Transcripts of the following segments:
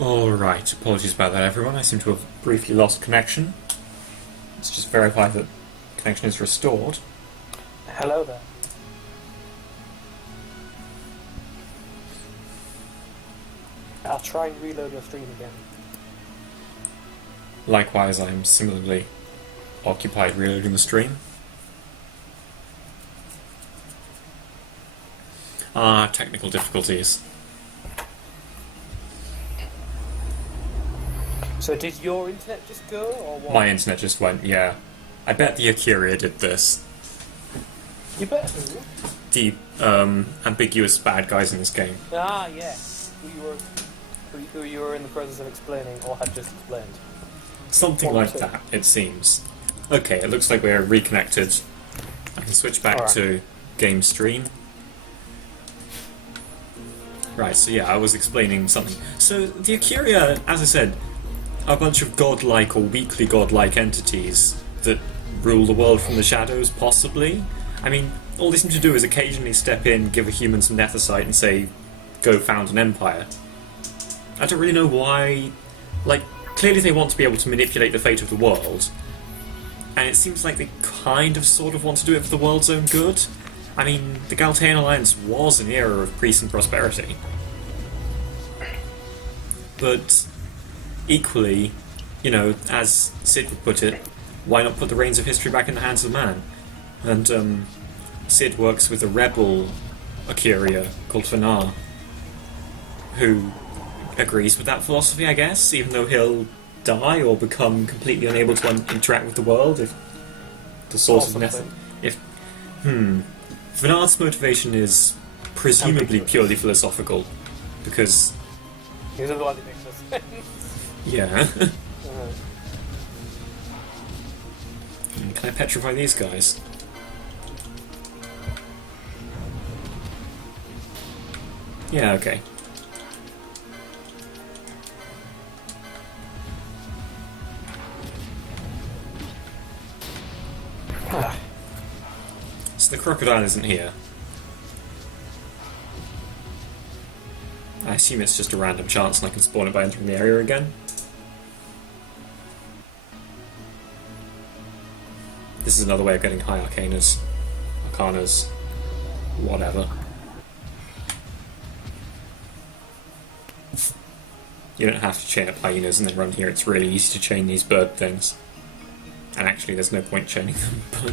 Alright, apologies about that everyone. I seem to have briefly lost connection. Let's just verify that connection is restored. Hello there. I'll try and reload your stream again. Likewise, I am similarly occupied reloading the stream. Technical difficulties. So did your internet just go, or what? My internet just went, yeah. I bet the Akira did this. You bet who? The, ambiguous bad guys in this game. Ah, yes. Who you were in the process of explaining, or had just explained. Something One or like two. that, it seems. Okay, it looks like we're reconnected. I can switch back Alright. to game stream. Right, so yeah, I was explaining something. So, the Akira, as I said, are a bunch of godlike or weakly godlike entities that rule the world from the shadows, possibly. I mean, all they seem to do is occasionally step in, give a human some nethicite and say, go found an empire. I don't really know why. Like, clearly they want to be able to manipulate the fate of the world, and it seems like they kind of sort of want to do it for the world's own good. I mean, the Galtean Alliance was an era of peace and prosperity. But equally, you know, as Sid would put it, why not put the reins of history back in the hands of man? And Sid works with a rebel Akira called Fanar, who agrees with that philosophy, I guess, even though he'll die or become completely unable to interact with the world if the source of Fanar's motivation is presumably Ambiguous. purely philosophical, because Because otherwise it makes no sense. yeah. Uh, Can I petrify these guys? Yeah, okay. So the crocodile isn't here. I assume it's just a random chance and I can spawn it by entering the area again. This is another way of getting high arcanas, whatever. You don't have to chain up hyenas and then run here, it's really easy to chain these bird things. And actually there's no point chaining them, but...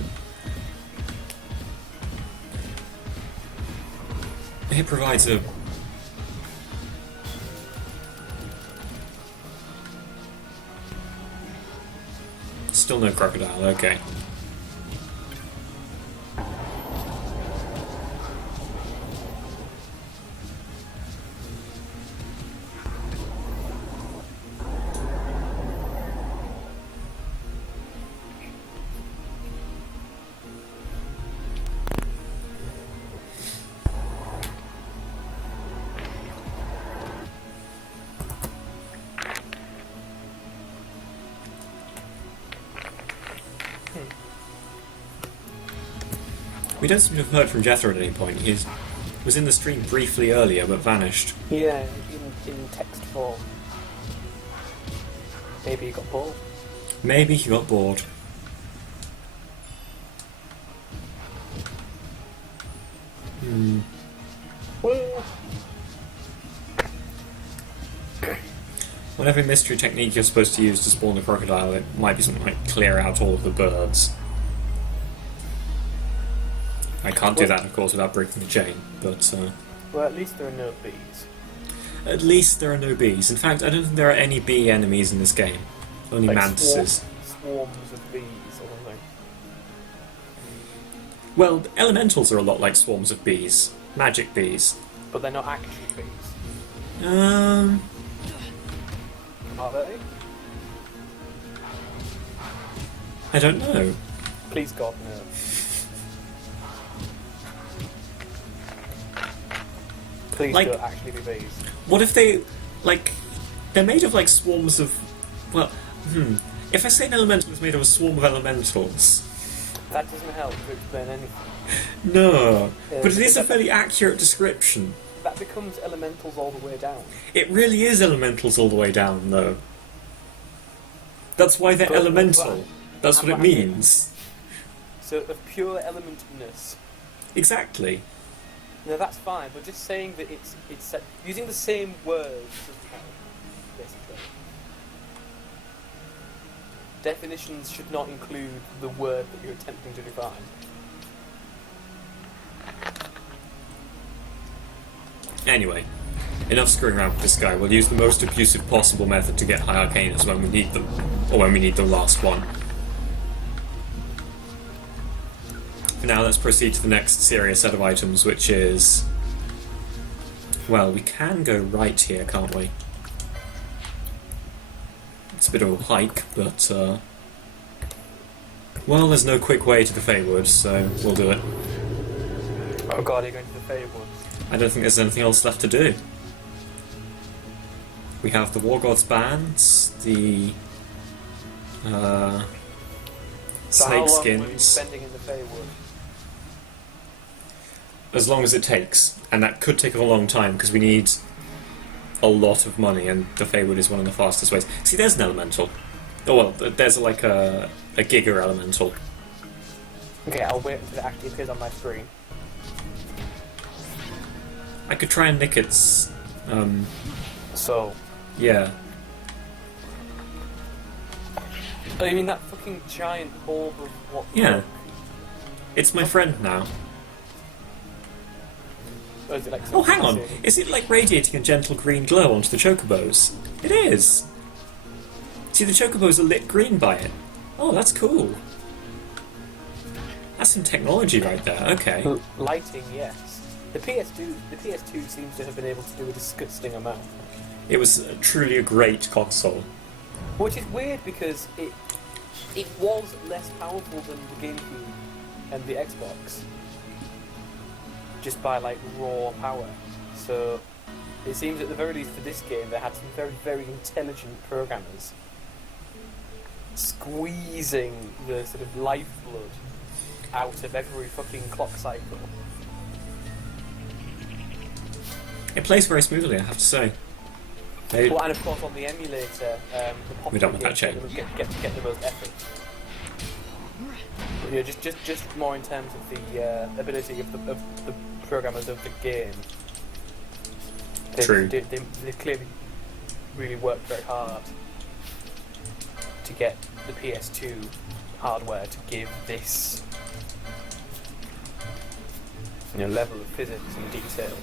It provides a... Still no crocodile, okay. We don't seem to have heard from Jethro at any point. He was in the stream briefly earlier, but vanished. yeah, in text form. Maybe he got bored. Maybe he got bored. Well, Whatever mystery technique you're supposed to use to spawn the crocodile, it might be something like clear out all of the birds. I can't do that, of course, without breaking the chain, but well, at least there are no bees. at least there are no bees. In fact, I don't think there are any bee enemies in this game. Only Like mantises. Swarms of bees or something. Well, elementals are a lot like swarms of bees. Magic bees. But they're not actually bees. Are they? I don't know. Please God, no. Please Like- don't actually be bees. What if they, like, they're made of, like, swarms of, well, if I say an elemental is made of a swarm of elementals, That doesn't help to explain anything. no, Yeah, but it is a that- fairly accurate description. That becomes elementals all the way down. It really is elementals all the way down, though. That's why they're But- elemental. That's what it means. So of pure elementalness. Exactly. No, that's fine, but just saying that it's using the same words doesn't count, basically. Definitions should not include the word that you're attempting to define. Anyway, enough screwing around with this guy. We'll use the most abusive possible method to get high arcanas when we need them, or when we need the last one. For now, let's proceed to the next serious set of items, which is... Well, we can go right here, can't we? It's a bit of a hike, but... Well, there's no quick way to the Feywood, so we'll do it. Oh god, you're going to the Fey Woods. I don't think there's anything else left to do. We have the War God's bands, the... So how snake long will you be skins. spending in the Fey Wood? As long as it takes, and that could take a long time because we need a lot of money, and the Feywood is one of the fastest ways. See, there's an elemental. Oh well, there's like a Giga elemental. Okay, I'll wait until it actually appears on my screen. I could try and nick its. So, Yeah. oh, you mean that fucking giant orb of what? Yeah. It's my friend now. Or is it like Oh, hang on. something- Is it like radiating a gentle green glow onto the chocobos? It is. See, the chocobos are lit green by it. Oh, that's cool. That's some technology right there. Okay. Lighting, yes. The PS2 seems to have been able to do a disgusting amount. It was truly a great console. Which is weird because it was less powerful than the GameCube and the Xbox. Just by like raw power. So it seems at the very least for this game they had some very, very intelligent programmers squeezing the sort of lifeblood out of every fucking clock cycle. It plays very smoothly, I have to say. They- Well, and of course on the emulator, the We're done with that popular chain. games get the most effort. But, you know, just more in terms of the ability of the programmers of the game. True. They clearly really worked very hard to get the PS2 hardware to give this level of physics and detail.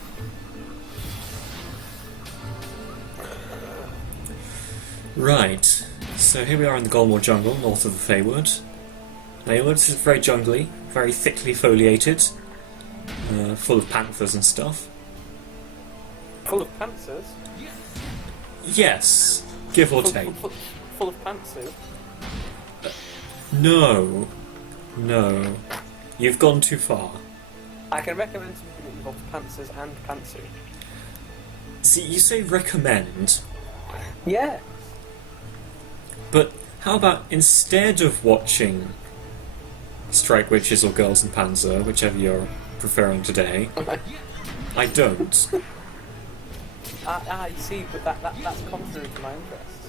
Right. So here we are in the Golmore jungle, north of the Feywood. Feywood is very jungly, very thickly foliated, full of panthers and stuff. Full of pantsers? Yes, give or take. Full of pantsu? No. No. You've gone too far. I can recommend something that involves pantsers and pantsu. See, you say recommend, Yeah. but how about instead of watching Strike Witches or Girls in Panzer, whichever you're preferring today, I don't. You see, but that's contrary to my interests.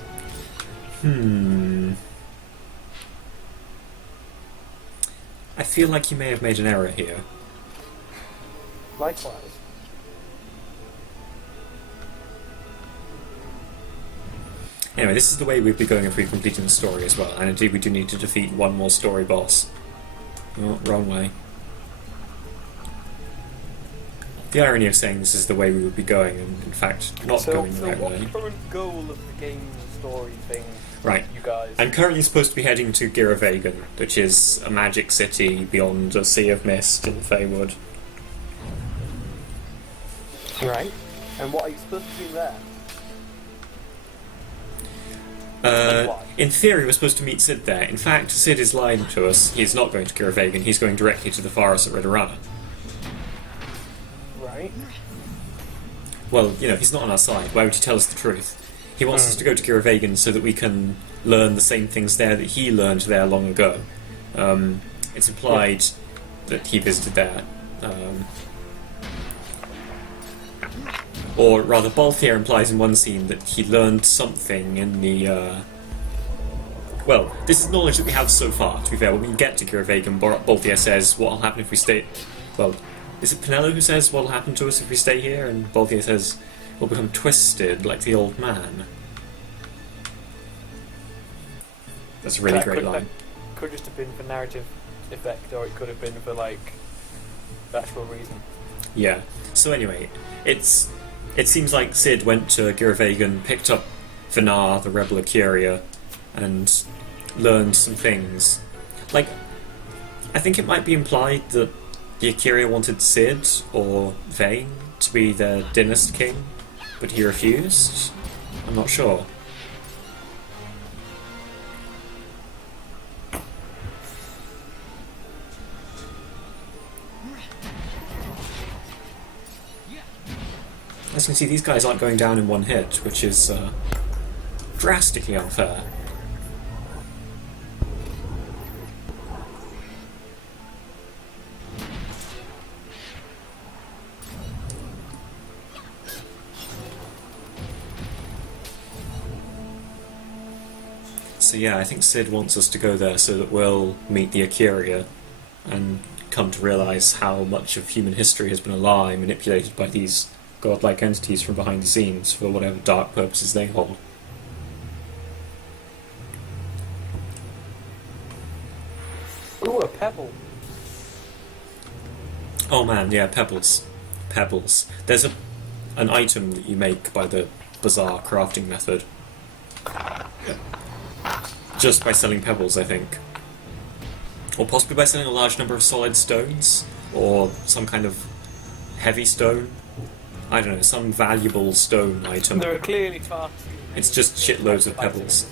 I feel like you may have made an error here. Likewise. Anyway, this is the way we'd be going if we're completing the story as well, and indeed we do need to defeat one more story boss. Oh, wrong way. The irony of saying this is the way we would be going, and in fact not going the right what's way. the current goal of the game story thing? Right. You guys. I'm currently supposed to be heading to Giravagan, which is a magic city beyond a sea of mist in Feywood. Right. And what are you supposed to do there? Why? In theory, we're supposed to meet Sid there. In fact, Sid is lying to us. He's not going to Giravagan, he's going directly to the forest at Ridorana. Right. Well, he's not on our side. Why would he tell us the truth? He wants us to go to Giravagan so that we can learn the same things there that he learned there long ago. It's implied that he visited there. Or rather, Balthier implies in one scene that he learned something in the... Well, this is knowledge that we have so far, to be fair. When we get to Gyrvagan, Balthier says, what will happen if we stay... Well, is it Pinello who says what will happen to us if we stay here? And Balthier says, we'll become twisted like the old man. That's a really great line. Could just have been for narrative effect, or it could have been for, like, actual reason. Yeah. So anyway, it seems like Cid went to Gyrvagan, picked up Vinar, the rebel Acuria, and learned some things. Like, I think it might be implied that the Acuria wanted Cid or Vayne to be their dynast king, but he refused? I'm not sure. As you can see, these guys aren't going down in one hit, which is drastically unfair. So yeah, I think Cid wants us to go there so that we'll meet the Acuria and come to realise how much of human history has been a lie manipulated by these godlike entities from behind the scenes for whatever dark purposes they hold. Ooh, a pebble. Oh man, yeah, pebbles. Pebbles. There's an item that you make by the bizarre crafting method. Just by selling pebbles, I think. Or possibly by selling a large number of solid stones, or some kind of heavy stone. I don't know, some valuable stone item. There are clearly far too many. It's just shitloads of pebbles.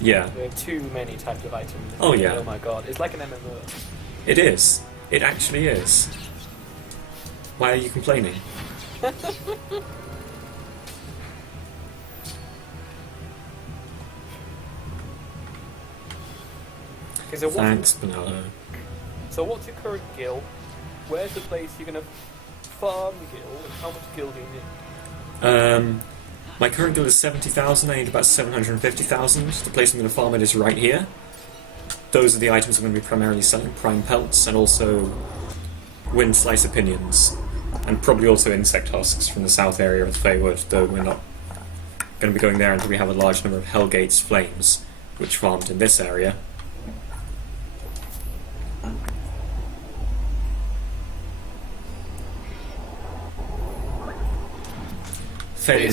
Yeah. There are too many types of items. Oh yeah. Oh my god, it's like an MMO. It is. It actually is. Why are you complaining? So Thanks, Benello. So what's your current guild? Where's the place you're going to farm guild? And how much guild do you need? My current guild is 70,000, I need about 750,000. The place I'm going to farm it is right here. Those are the items I'm going to be primarily selling. Prime pelts and also wind slicer pinions. And probably also insect husks from the south area of the Feywood, though we're not going to be going there until we have a large number of Hellgate's flames, which farmed in this area. So in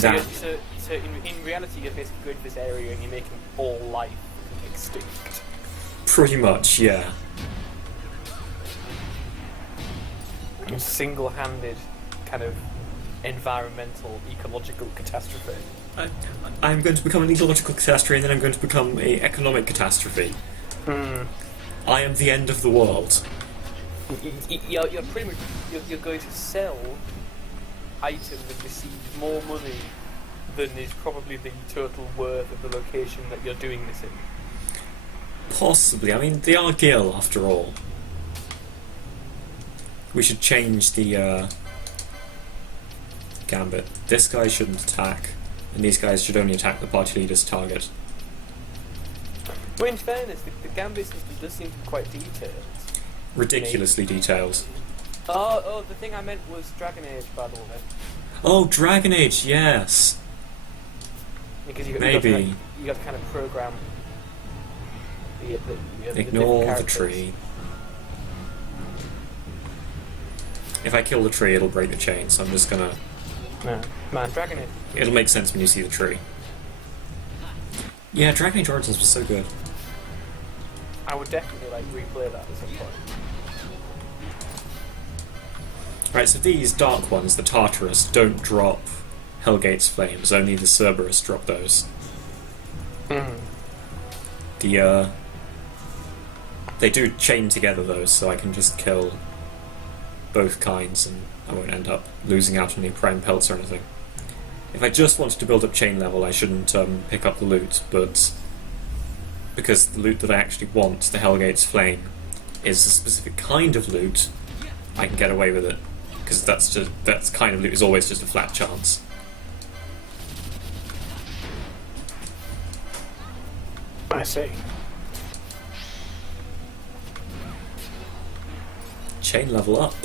reality, you're basically going to this area and you're making all life extinct. Pretty much, yeah. Single-handed kind of environmental, ecological catastrophe. I'm going to become an ecological catastrophe, and then I'm going to become an economic catastrophe. I am the end of the world. You're pretty much you're going to sell items and receive more money than is probably the total worth of the location that you're doing this in. Possibly. I mean, they are Gil after all. We should change the gambit. This guy shouldn't attack, and these guys should only attack the party leader's target. Well, in fairness, the gambit system does seem to be quite detailed. Ridiculously detailed. Oh, the thing I meant was Dragon Age, by the way. Oh, Dragon Age, yes. Because you got to kind of program Ignore the tree. If I kill the tree, it'll break the chain, so I'm just gonna... Man, Dragon Age. It'll make sense when you see the tree. Yeah, Dragon Age Origins was so good. I would definitely replay that at some point. Right, so these dark ones, the Tartarus, don't drop Hellgate's flames, only the Cerberus drop those. They do chain together though, so I can just kill both kinds and I won't end up losing out on any prime pelts or anything. If I just wanted to build up chain level, I shouldn't pick up the loot, but because the loot that I actually want, the Hellgate's Flame, is a specific kind of loot, I can get away with it because that's kind of loot is always just a flat chance. I see. Chain level up.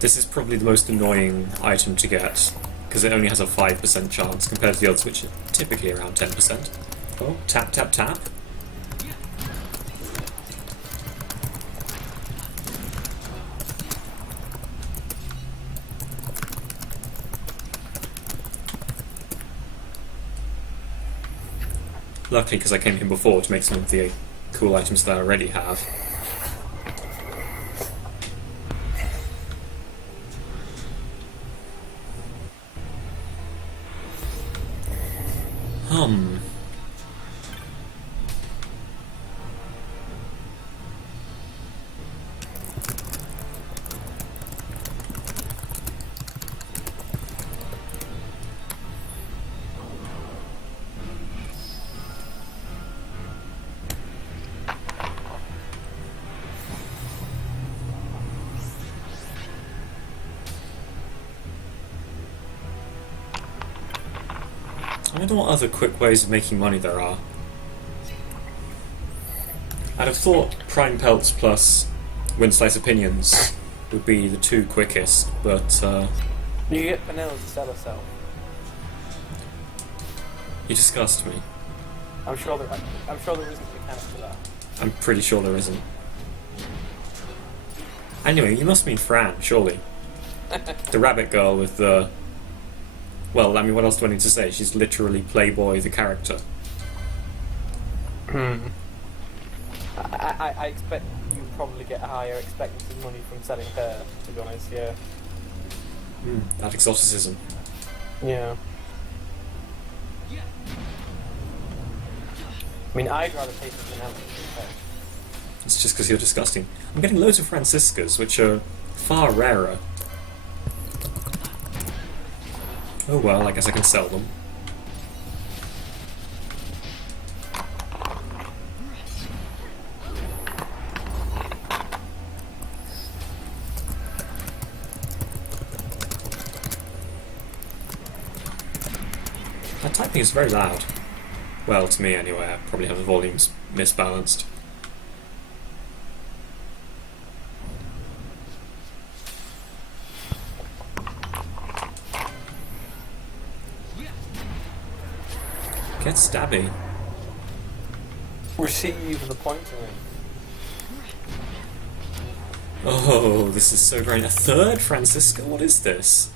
This is probably the most annoying item to get, because it only has a 5% chance compared to the others, which are typically around 10%. Oh, tap, tap, tap. Luckily, because I came in before to make some of the cool items that I already have. I wonder what other quick ways of making money there are. I'd have thought Prime Pelts plus Windslice Opinions would be the two quickest, but You get vanilla to sell herself. you disgust me. I'm sure there isn't a mechanic for that. I'm pretty sure there isn't. Anyway, you must mean Fran, surely. The rabbit girl with the... Well, I mean, what else do I need to say? She's literally Playboy the character. I expect you probably get higher expectancy money from selling her, to be honest, yeah. That exoticism. Yeah. I mean, I'd rather pay for vanilla. It's just because you're disgusting. I'm getting loads of Franciscas, which are far rarer. Oh well, I guess I can sell them. That typing is very loud. Well, to me anyway, I probably have the volumes misbalanced. Get stabby. Receive the pointer in. Oh, this is so great. A third Francisco? What is this?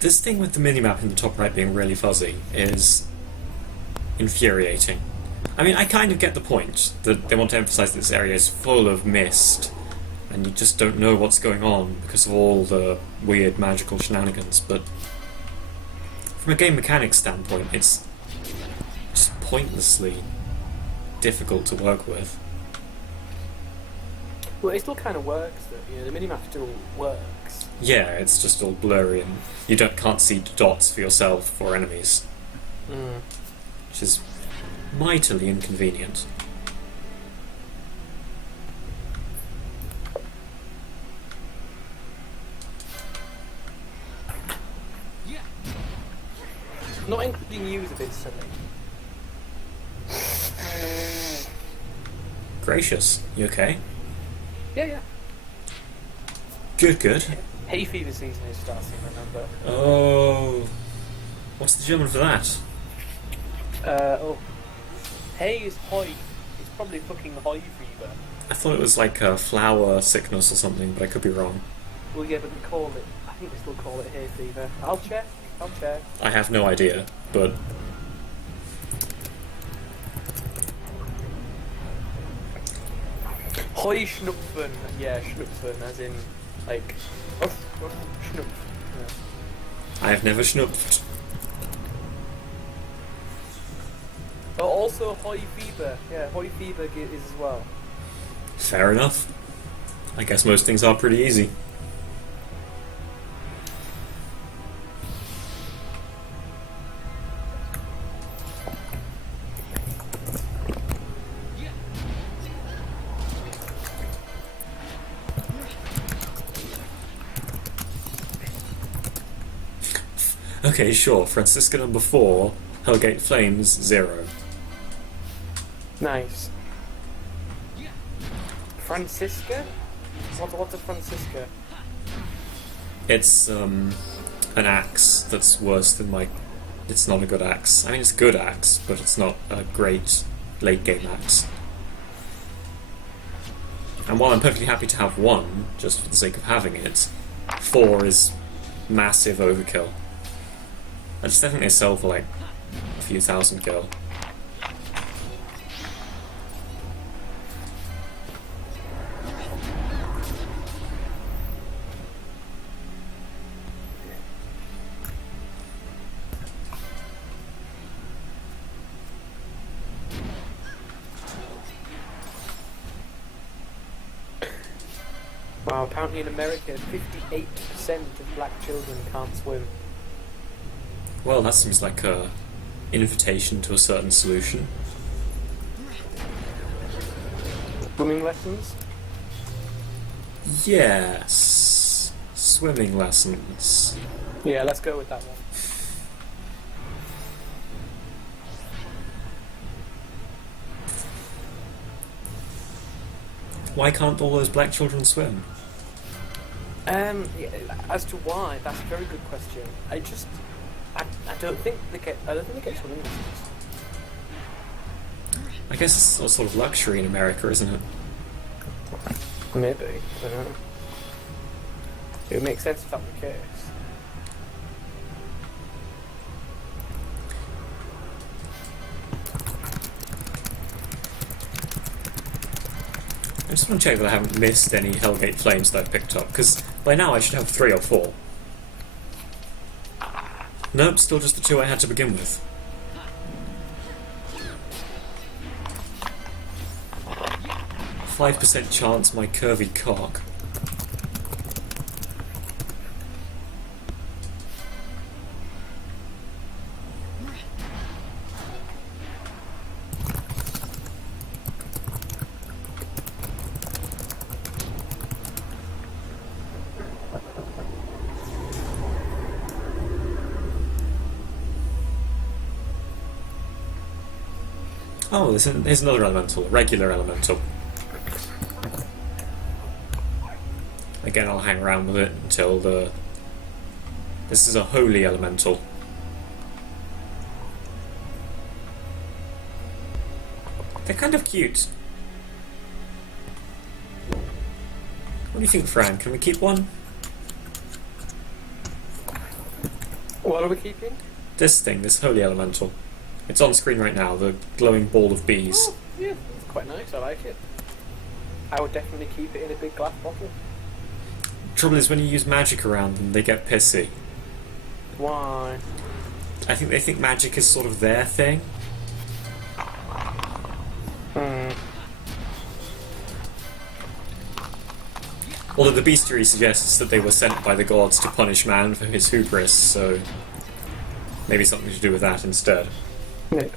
This thing with the minimap in the top right being really fuzzy is infuriating. I mean, I kind of get the point that they want to emphasize that this area is full of mist and you just don't know what's going on because of all the weird magical shenanigans, but from a game mechanics standpoint, it's just pointlessly difficult to work with. Well, it still kind of works, though. You know, the minimap still works. Yeah, it's just all blurry and you can't see dots for yourself or enemies. Which is mightily inconvenient. Not including you is a bit silly. Gracious. You okay? Yeah. Good, good. Hay fever season is starting, remember? Oh. What's the German for that? Hay is hoy. It's probably fucking hoy fever. I thought it was like a flower sickness or something, but I could be wrong. Well, yeah, but they call it. I think they still call it hay fever. I'll check. I have no idea, but Hoy schnupfen. Yeah, schnupfen, as in, like, schnupf. I have never schnupfed. Oh, also hoy fever. Yeah, hoy fever is as well. Fair enough. I guess most things are pretty easy. Okay, sure. Francisca number 4, Hellgate Flames 0. Nice. Francisca? What's a Francisca? It's an axe that's worse than my... It's not a good axe. I mean, it's a good axe, but it's not a great late game axe. And while I'm perfectly happy to have 1, just for the sake of having it, 4 is massive overkill. I just think they sell for like a few thousand gil. Wow, apparently in America, 58% of black children can't swim. Well, that seems like a invitation to a certain solution. Swimming lessons? Yes. Swimming lessons. Yeah, let's go with that one. Why can't all those black children swim? Yeah, as to why, that's a very good question. I don't think they get swimming lessons. I guess it's a sort of luxury in America, isn't it? Maybe, I don't know. It would make sense if that were the case. I just want to check that I haven't missed any Hellgate Flames that I've picked up, because by now I should have 3 or 4. Nope, still just the 2 I had to begin with. %5 chance my curvy cock. Oh, here's another elemental, a regular elemental. Again, I'll hang around with it until the... This is a holy elemental. They're kind of cute. What do you think, Fran? Can we keep one? What are we keeping? This thing, this holy elemental. It's on screen right now, the glowing ball of bees. Oh, yeah, it's quite nice, I like it. I would definitely keep it in a big glass bottle. Trouble is, when you use magic around them, they get pissy. Why? I think they think magic is sort of their thing. Although the bestiary suggests that they were sent by the gods to punish man for his hubris, so maybe something to do with that instead. Maybe.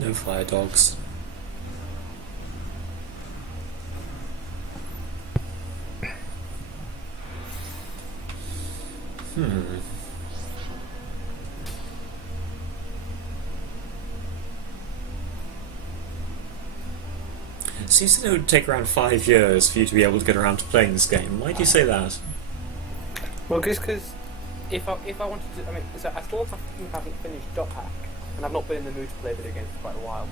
No fire dogs. Seems that it would take around 5 years for you to be able to get around to playing this game. Why do you say that? Well, just because if I wanted to, I mean, so I still haven't finished Dot Hack, and I've not been in the mood to play video games for quite a while.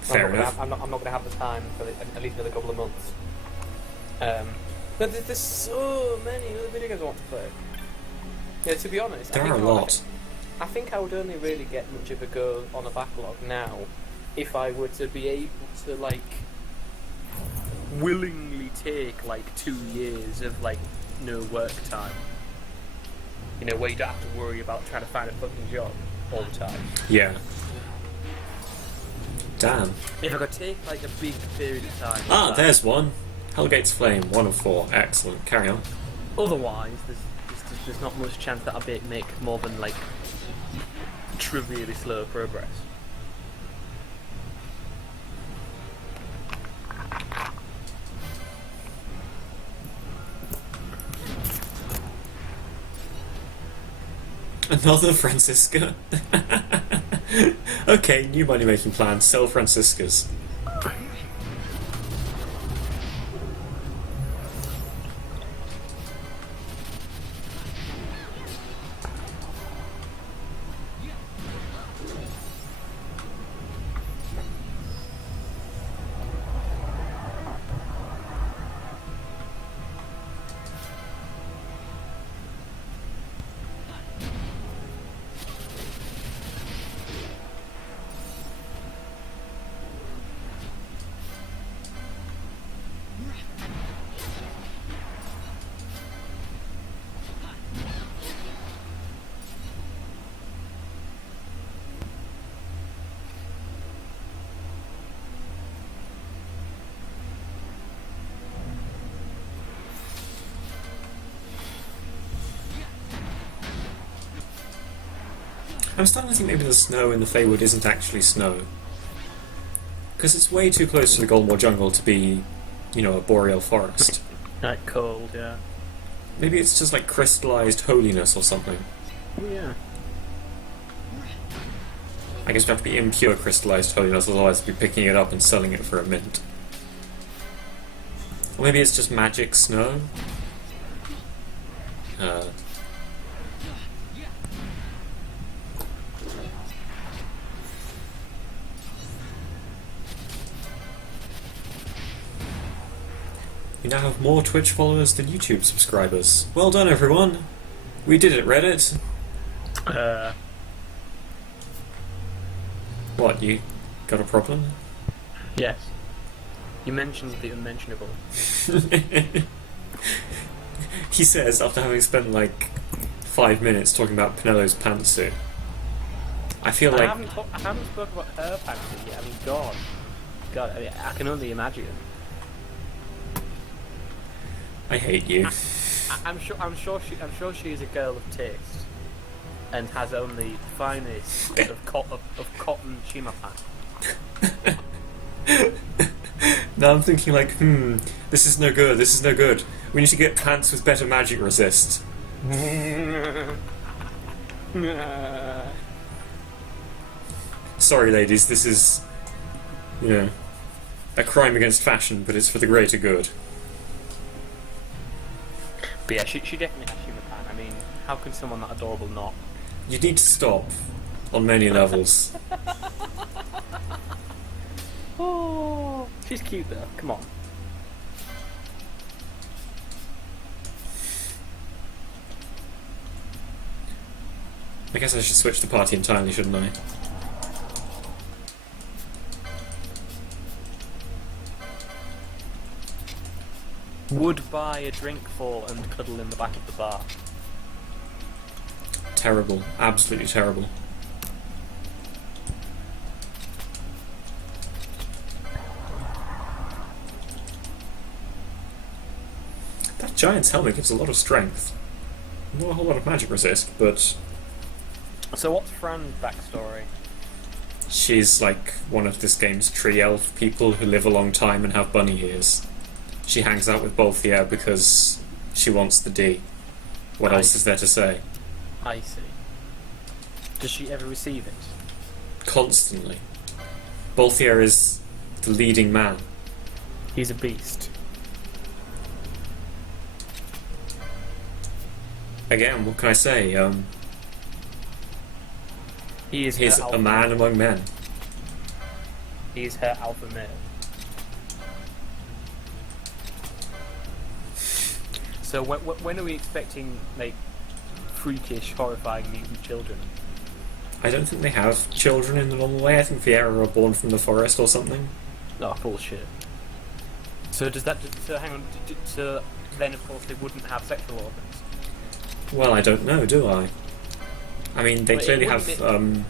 Fair enough. I'm not going to have the time for at least another couple of months. But there's so many other video games I want to play. Yeah, to be honest, There are a lot. I think I would only really get much of a go on a backlog now if I were to be able to like willingly take like 2 years of like no work time. You know, where you don't have to worry about trying to find a fucking job all the time. Yeah. Damn. If I could take like a big period of time. Ah, there's one. Hellgate's Flame, 1 of 4. Excellent. Carry on. Otherwise, there's not much chance that I'll make more than like trivially slow progress. Another Francisca? Okay, new money making plan. Sell Franciscas. I'm starting to think maybe the snow in the Feywood isn't actually snow. Because it's way too close to the Goldmoor jungle to be, you know, a boreal forest. Like cold, yeah. Maybe it's just like crystallized holiness or something. Yeah. I guess we have to be impure crystallized holiness, otherwise we'd be picking it up and selling it for a mint. Or maybe it's just magic snow? We now have more Twitch followers than YouTube subscribers. Well done, everyone! We did it, Reddit! What, you got a problem? Yes. You mentioned the unmentionable. He says, after having spent like 5 minutes talking about Penelo's pantsuit. I feel like... I haven't spoken about her pantsuit yet. I mean, God, I mean, I can only imagine. I hate you. I'm sure she is a girl of taste, and has only the finest of cotton chima pants. Now I'm thinking like, this is no good, this is no good. We need to get pants with better magic resist. Sorry ladies, this is, you know, a crime against fashion, but it's for the greater good. But yeah, she definitely has chima pant. I mean, how can someone that adorable not? You need to stop, on many levels. Oh, she's cute though. Come on. I guess I should switch the party entirely, shouldn't I? Would buy a drink for and cuddle in the back of the bar. Terrible. Absolutely terrible. That giant's helmet gives a lot of strength. Not a whole lot of magic resist, but... So what's Fran's backstory? She's like one of this game's tree elf people who live a long time and have bunny ears. She hangs out with Balthier because she wants the D. What else is there to say? I see. Does she ever receive it? Constantly. Balthier is the leading man. He's a beast. Again, what can I say? He's a man among men. He's her alpha male. So when are we expecting like freakish, horrifying mutant children? I don't think they have children in the normal way. I think Viera are born from the forest or something. Oh, bullshit. So does that? So hang on. So then, of course, they wouldn't have sexual organs. Well, I don't know, do I? I mean, they Well, clearly wouldn't have,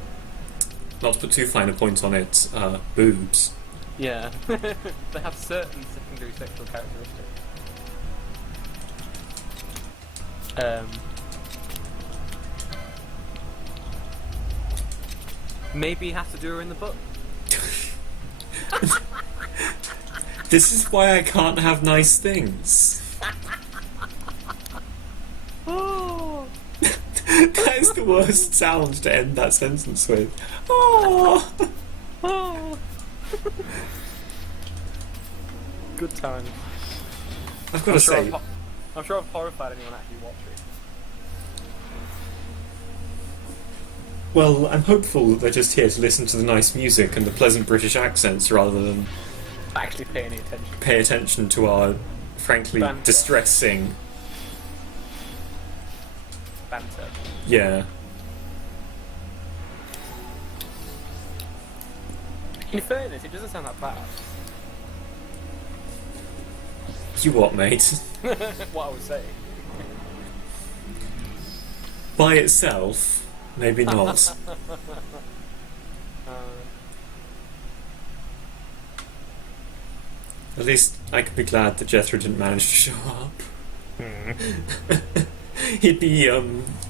not to put too fine a point on it, boobs. Yeah, they have certain secondary sexual characteristics. Maybe he has to do her in the butt. This is why I can't have nice things. Oh. That is the worst sound to end that sentence with. Oh. Oh. Good times. I've got to say, I'm sure I've horrified anyone actually watching. well, I'm hopeful that they're just here to listen to the nice music and the pleasant British accents rather than Actually pay any attention. pay attention to our, frankly, Banter. distressing. Banter. Yeah. In fairness, it doesn't sound that bad. You what, mate? What I was saying. By itself, maybe not. At least I could be glad that Jethro didn't manage to show up. He'd be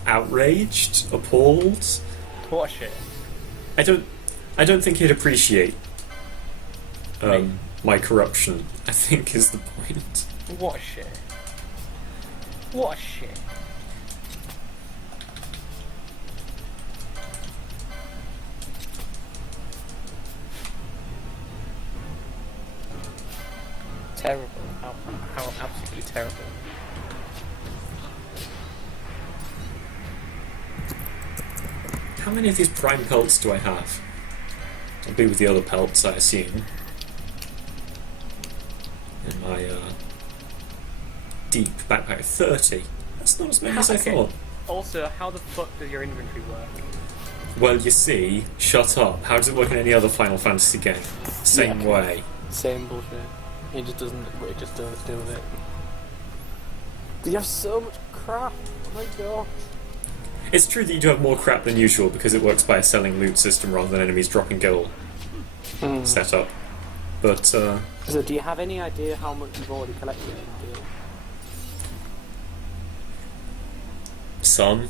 outraged, appalled. What shit? I don't think he'd appreciate my corruption, I think is the point. What shit? What shit? Terrible. How absolutely terrible. How many of these prime pelts do I have? I'll be with the other pelts, I assume. In my deep backpack. 30. That's not as many as I thought. Also, how the fuck does your inventory work? Well, you see, shut up. How does it work in any other Final Fantasy game? Same way. Same bullshit. It just doesn't. It just doesn't deal with it. You have so much crap. Oh my god. It's true that you do have more crap than usual because it works by a selling loot system rather than enemies dropping gil setup. But So, do you have any idea how much you've already collected in the deal? some.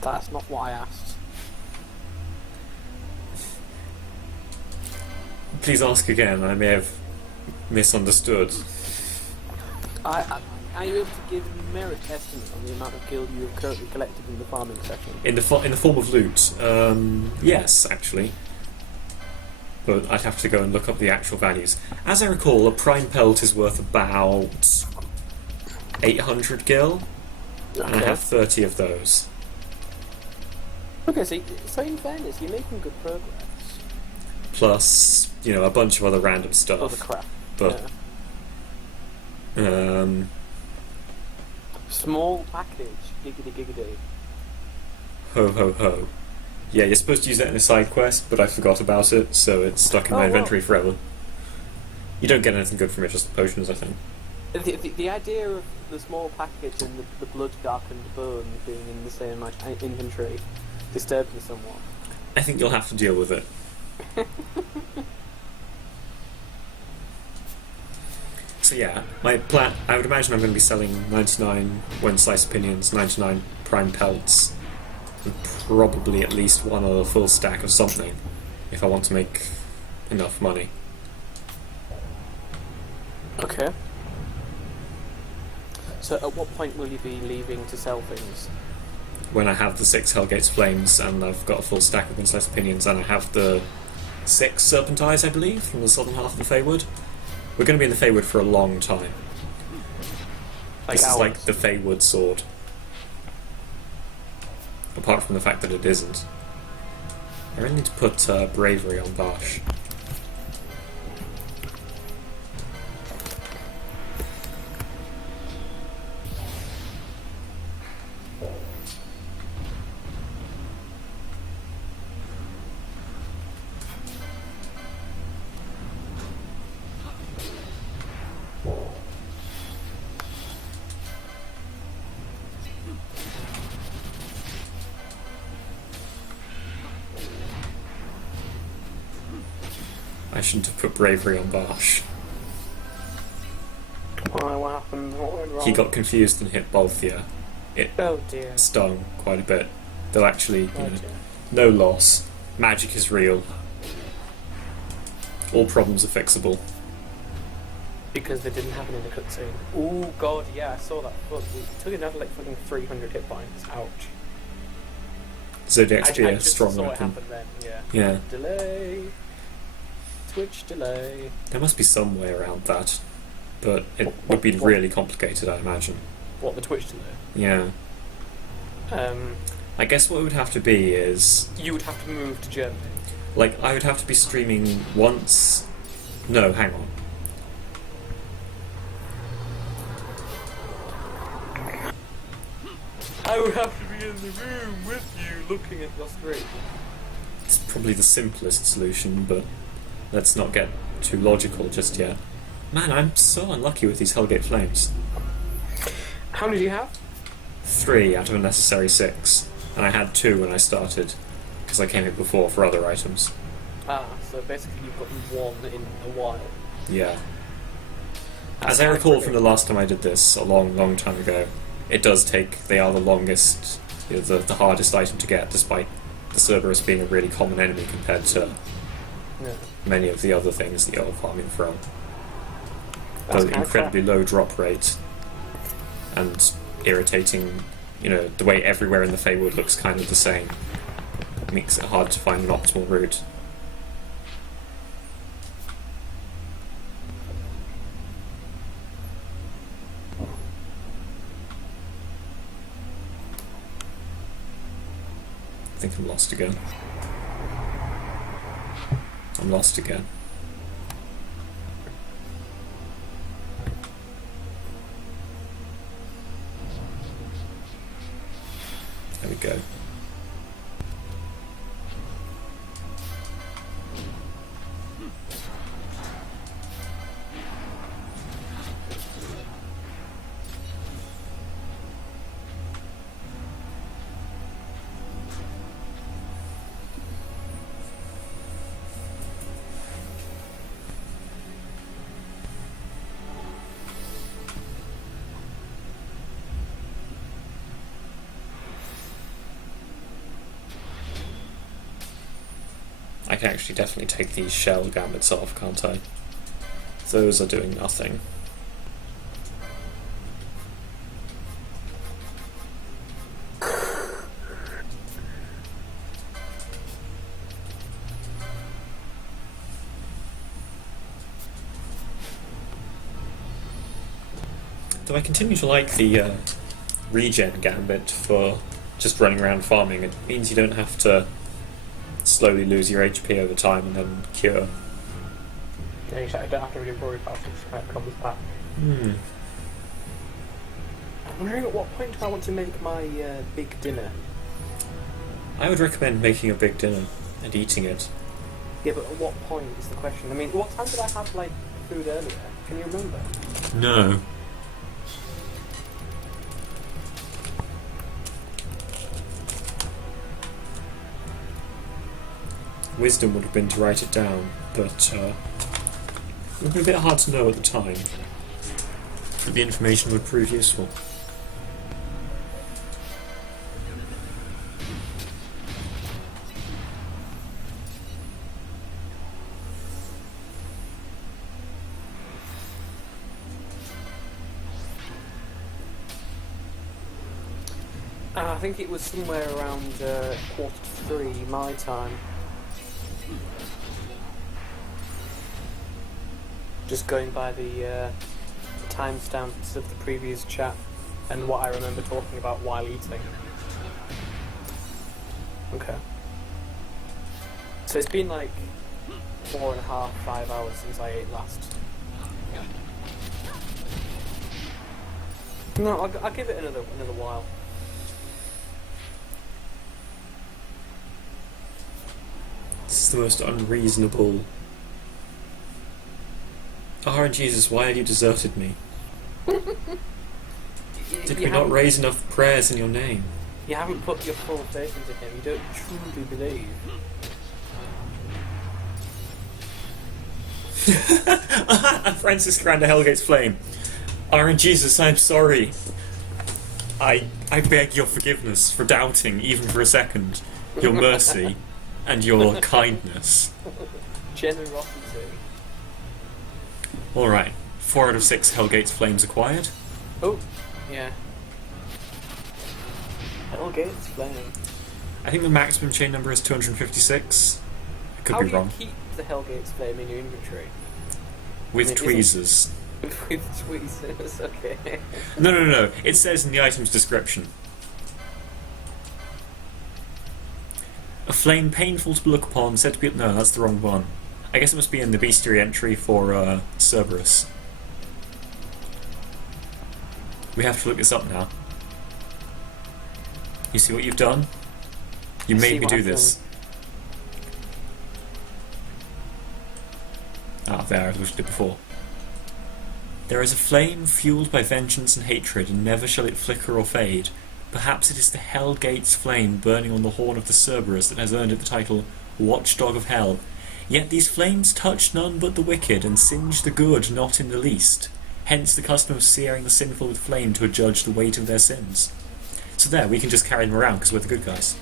That's not what I asked. Please ask again. I may have misunderstood. Are you able to give a merit estimate on the amount of gil you have currently collected in the farming session? In the form of loot, yes, actually. But I'd have to go and look up the actual values. As I recall, a prime pelt is worth about 800 gil, and I have 30 of those. Okay, so in fairness, you're making good progress. Plus, a bunch of other random stuff. Other crap. But, small package, giggity. ho ho ho. Yeah, you're supposed to use that in a side quest, but I forgot about it, so it's stuck in my inventory forever. You don't get anything good from it, just the potions, I think. The idea of the small package and the blood-darkened bone being in the same inventory disturbs me somewhat. I think you'll have to deal with it. So yeah, my plan, I would imagine I'm going to be selling 99 when slice opinions, 99 prime pelts, and probably at least one other full stack of something. if I want to make enough money. Okay. So at what point will you be leaving to sell things? When I have the 6 Hellgate's Flames, and I've got a full stack of Concise Opinions, and I have the 6 Serpent Eyes, I believe, from the southern half of the Feywood. We're going to be in the Feywood for a long time. This is like the Feywood sword. Apart from the fact that it isn't. I really need to put Bravery on Bash. I shouldn't have put Bravery on Bash. Why, what happened? What went wrong? He got confused and hit Balthia. It Oh dear. stung quite a bit. Though actually, Oh dear. no loss. Magic is real. All problems are fixable. Because they didn't happen in the cutscene. Oh god, yeah, I saw that. Look, it took another like fucking 300 hit points. Ouch. Zodiac's I a just strong saw it weapon. happen then, yeah. Yeah. Delay. Twitch delay. There must be some way around that. But it would be what? really complicated, I imagine. What, the Twitch delay? Yeah. I guess what it would have to be is... You would have to move to Germany. Like, I would have to be streaming once... No, hang on. I would have to be in the room with you looking at your screen. It's probably the simplest solution, but let's not get too logical just yet. Man, I'm so unlucky with these Hellgate Flames. How many do you have? 3 out of a necessary 6. And I had 2 when I started, because I came here before for other items. Ah, so basically you've got 1 in a while. Yeah. As I recall from the last time I did this, a long, long time ago, it does take... They are the longest, the hardest item to get, despite the Cerberus being a really common enemy compared to No. many of the other things that you're farming from. That's The kinda incredibly low drop rate and irritating, the way everywhere in the Feywood looks kind of the same makes it hard to find an optimal route. I think I'm lost again. I'm lost again. There we go. I can actually definitely take these shell gambits off, can't I? Those are doing nothing. Though I continue to like the regen gambit for just running around farming. It means you don't have to slowly lose your HP over time and then cure. Yeah, you don't have to really worry about it comes back. Hmm. I'm wondering at what point do I want to make my big dinner? I would recommend making a big dinner and eating it. Yeah, but at what point is the question? I mean, what time did I have, food earlier? Can you remember? No. Wisdom would have been to write it down, but it would be a bit hard to know at the time. But the information would prove useful. I think it was somewhere around 2:45 my time. Just going by the timestamps of the previous chat and what I remember talking about while eating. Okay. So it's been like 4.5, 5 hours since I ate last. No, I'll give it another while. This is the most unreasonable. Oh, Jesus, why have you deserted me? Did we not raise enough prayers in your name? You haven't put your full faith into him. You don't truly believe. Francis Granda Hellgate's Flame. Iron Jesus, I'm sorry. I beg your forgiveness for doubting, even for a second, your mercy and your kindness. Generosity. Alright, 4 out of 6 Hellgate's Flames acquired. Oh, yeah. Hellgate's Flame. I think the maximum chain number is 256. I could be wrong. How do you keep the Hellgate's Flame in your inventory? With tweezers. With tweezers, okay. No. It says in the item's description. A flame painful to look upon, said to be... No, that's the wrong one. I guess it must be in the bestiary entry for Cerberus. We have to look this up now. You see what you've done? You made me do this. Ah, there, I looked at it before. There is a flame fueled by vengeance and hatred, and never shall it flicker or fade. Perhaps it is the Hellgate's flame burning on the horn of the Cerberus that has earned it the title Watchdog of Hell. Yet these flames touch none but the wicked, and singe the good not in the least. Hence the custom of searing the sinful with flame to adjudge the weight of their sins. So there, we can just carry them around because we're the good guys.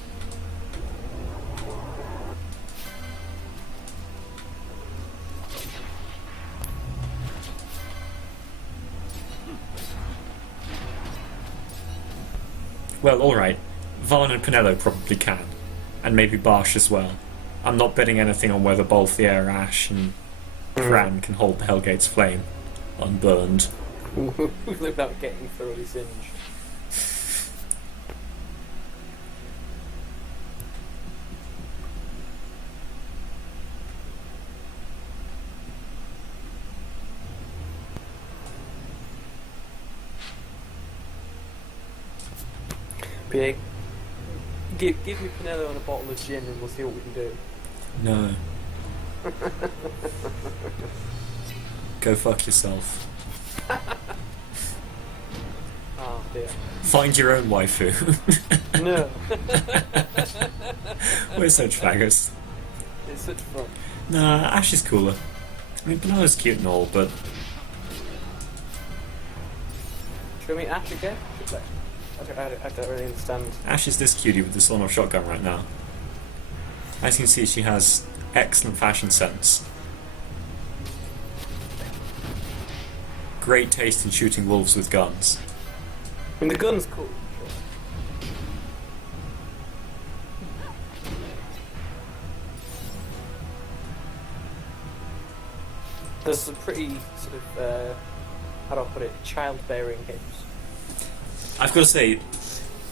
Well, alright. Varn and Pinello probably can. And maybe Barsh as well. I'm not betting anything on whether Balthier, Ash, and Cran can hold the Hellgate's flame unburned. Without getting thoroughly singed. But yeah, give me Pinello and a bottle of gin and we'll see what we can do. No. Go fuck yourself. Oh dear. Find your own waifu. No. We're such faggers. It's such fun. Nah, Ash is cooler. I mean, Pinello's cute and all, but... Should we meet Ash again? I don't really understand. Ash is this cutie with the sawed-off shotgun right now. As you can see, she has excellent fashion sense. Great taste in shooting wolves with guns. I mean, the gun's cool. There's some pretty sort of, how do I put it, childbearing hips. I've got to say,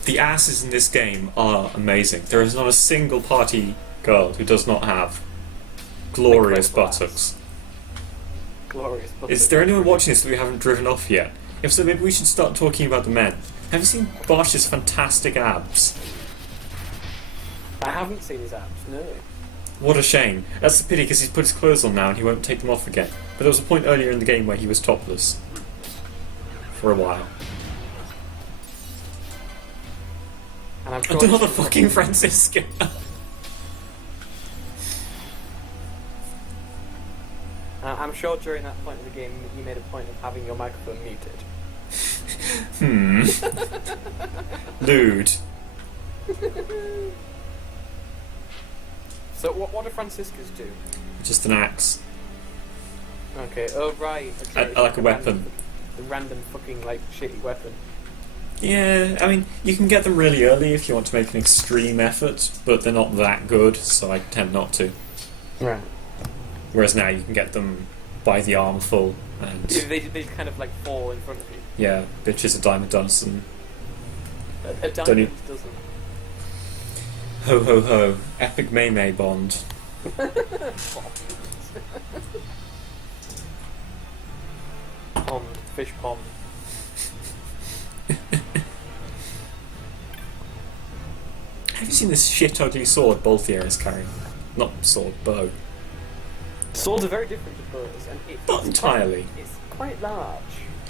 the asses in this game are amazing. There is not a single party girl who does not have glorious buttocks. Glorious buttocks. Is there anyone watching this that we haven't driven off yet? If so, maybe we should start talking about the men. Have you seen Barsh's fantastic abs? I haven't seen his abs, no. What a shame. That's a pity because he's put his clothes on now and he won't take them off again. But there was a point earlier in the game where he was topless. For a while. And I'm sure Another fucking Francisca! I'm sure during that point of the game you made a point of having your microphone muted. Lewd. So what do Franciscans do? Just an axe. Okay, oh right. Okay. I like a weapon. The random fucking like shitty weapon. Yeah, I mean, you can get them really early if you want to make an extreme effort, but they're not that good, so I tend not to. Right. Whereas now you can get them by the armful, and They kind of like fall in front of you. yeah, bitches a dime a dozen. A diamond doesn't. Ho ho ho, epic May Bond. Pond, fish pond. Have you seen this shit ugly sword Bolthier is carrying? Not sword, bow. Swords are very different to bows, and Not entirely. It's quite large.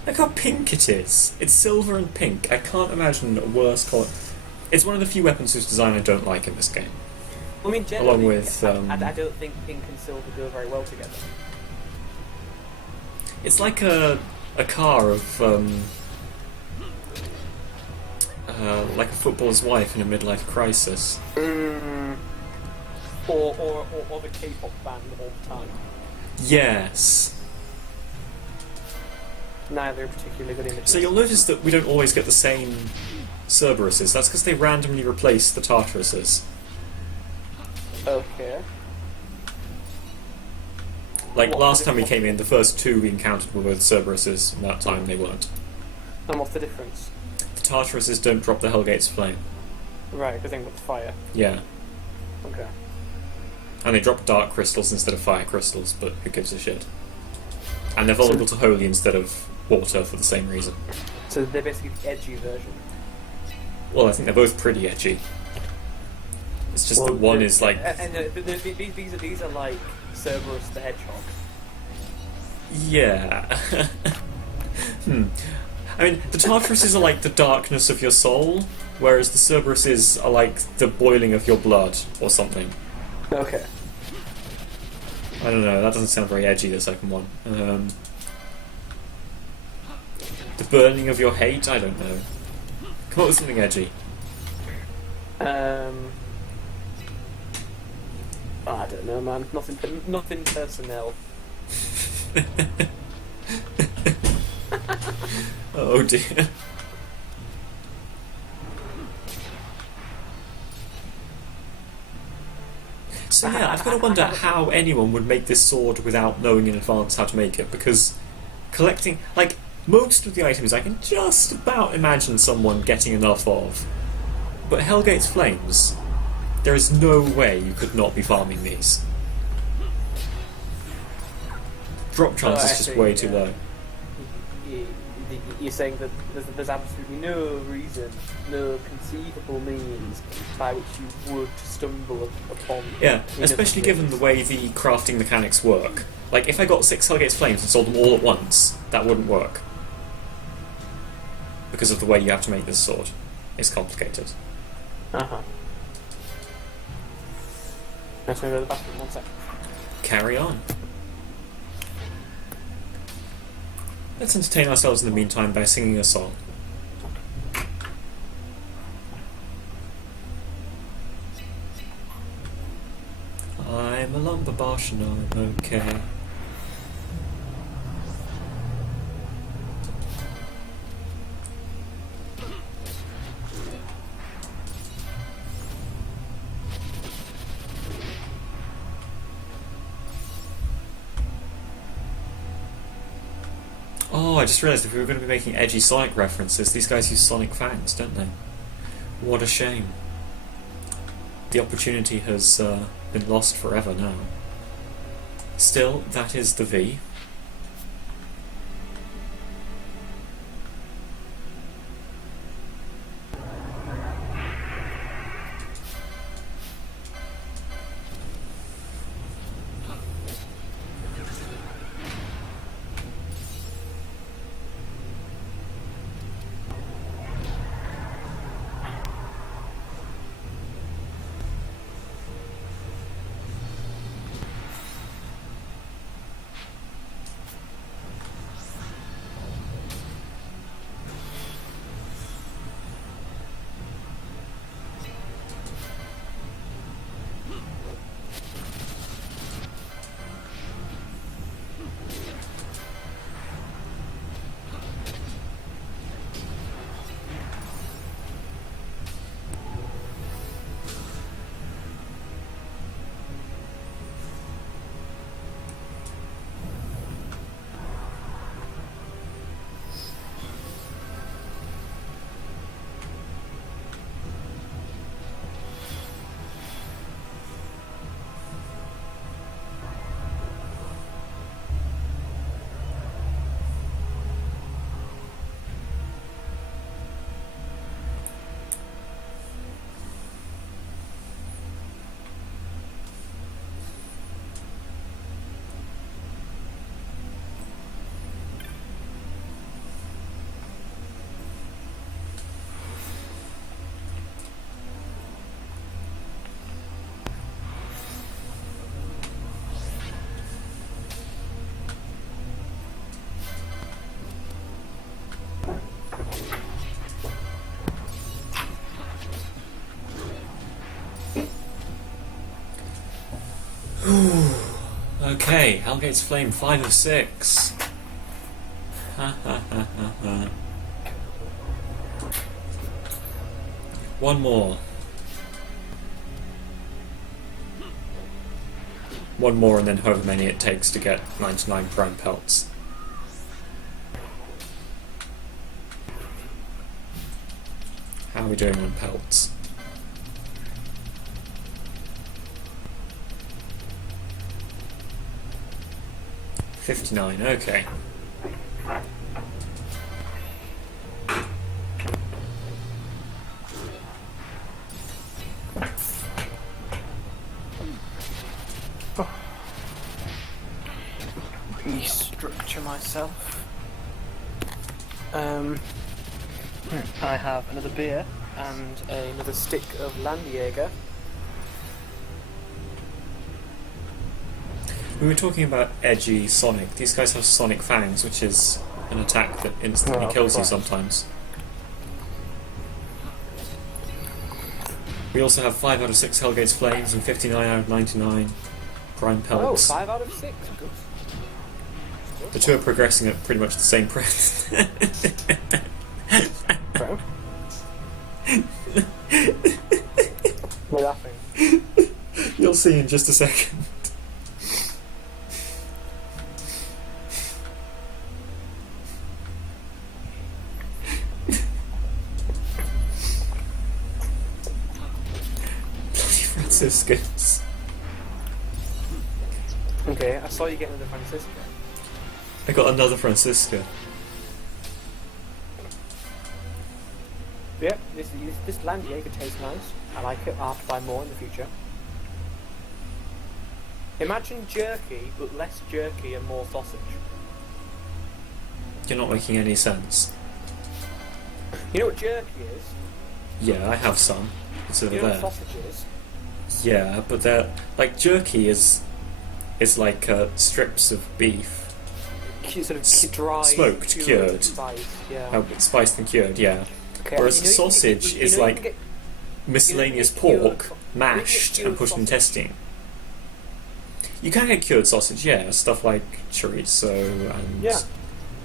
Look how pink it is. It's silver and pink. I can't imagine a worse colour. It's one of the few weapons whose design I don't like in this game. I mean, generally, Along with, I don't think pink and silver go very well together. It's like a car of like a footballer's wife in a midlife crisis. Or the K-pop band all the time. Yes. Neither are particularly good images. So you'll notice that we don't always get the same Cerberuses. That's because they randomly replace the Tartaruses. Okay. Like What's last the time we difference? came in, the first two we encountered were both Cerberuses, and that time they weren't. And what's the difference? The Tartaruses don't drop the Hellgate's flame. Right, because they've got the fire. Yeah. Okay. And they drop dark crystals instead of fire crystals, but who gives a shit? And they're vulnerable to holy instead of water for the same reason. So they're basically the edgy version. Well, I think they're both pretty edgy. It's just that one is like... These are like Cerberus the Hedgehog. Yeah. I mean, the Tartaruses are like the darkness of your soul, whereas the Cerberuses are like the boiling of your blood, or something. Okay. I don't know, that doesn't sound very edgy, the second one. The burning of your hate? I don't know. Come up with something edgy. I don't know, man. Nothing personnel. Oh dear. So yeah, I've got to wonder how anyone would make this sword without knowing in advance how to make it, because collecting, like, most of the items I can just about imagine someone getting enough of. But Hellgate's Flames, there is no way you could not be farming these. Drop chance is just way too low. You're saying that there's absolutely no reason, no conceivable means by which you would stumble upon... Yeah, especially given the way the crafting mechanics work. Like, if I got 6 Hellgate's Flames and sold them all at once, that wouldn't work. Because of the way you have to make this sword. It's complicated. Uh-huh. Let's go to the bathroom, 1 sec. Carry on. Let's entertain ourselves in the meantime by singing a song. I'm a lumber bosh and I'm okay. Oh, I just realised if we were going to be making edgy Sonic references, these guys use Sonic fangs, don't they? What a shame. The opportunity has been lost forever now. Still, that is the V. Okay, Hellgate's Flame, 5 of 6. Ha ha ha ha ha. One more. One more, and then however many it takes to get 99 prime pelts. How are we doing on pelts? $59, okay. Restructure myself. I have another beer and another stick of Landjäger. We were talking about edgy Sonic. These guys have Sonic Fangs, which is an attack that instantly kills you sometimes. We also have 5 out of 6 Hellgate's Flames and 59 out of 99 Prime Pelts. Oh, 5 out of 6. Good. The two are progressing at pretty much the same rate. Bro. We're laughing. You'll see in just a second. Bloody Franciscans. Okay, I saw you get another Francisco. I got another Francisca. Yeah, this Landjäger tastes nice. I like it. I'll have to buy more in the future. Imagine jerky, but less jerky and more sausage. You're not making any sense. You know what jerky is? Yeah, I have some. It's over You know what there. sausage is? Yeah, but they're like jerky is like strips of beef. Sort of dry, smoked, cured. Spice, yeah. Spiced and cured, yeah. Okay, Whereas you know sausage you is know you like can get- miscellaneous you can get pork cured- mashed you and can put get in cured testing. You can get cured sausage, yeah, stuff like chorizo and Yeah.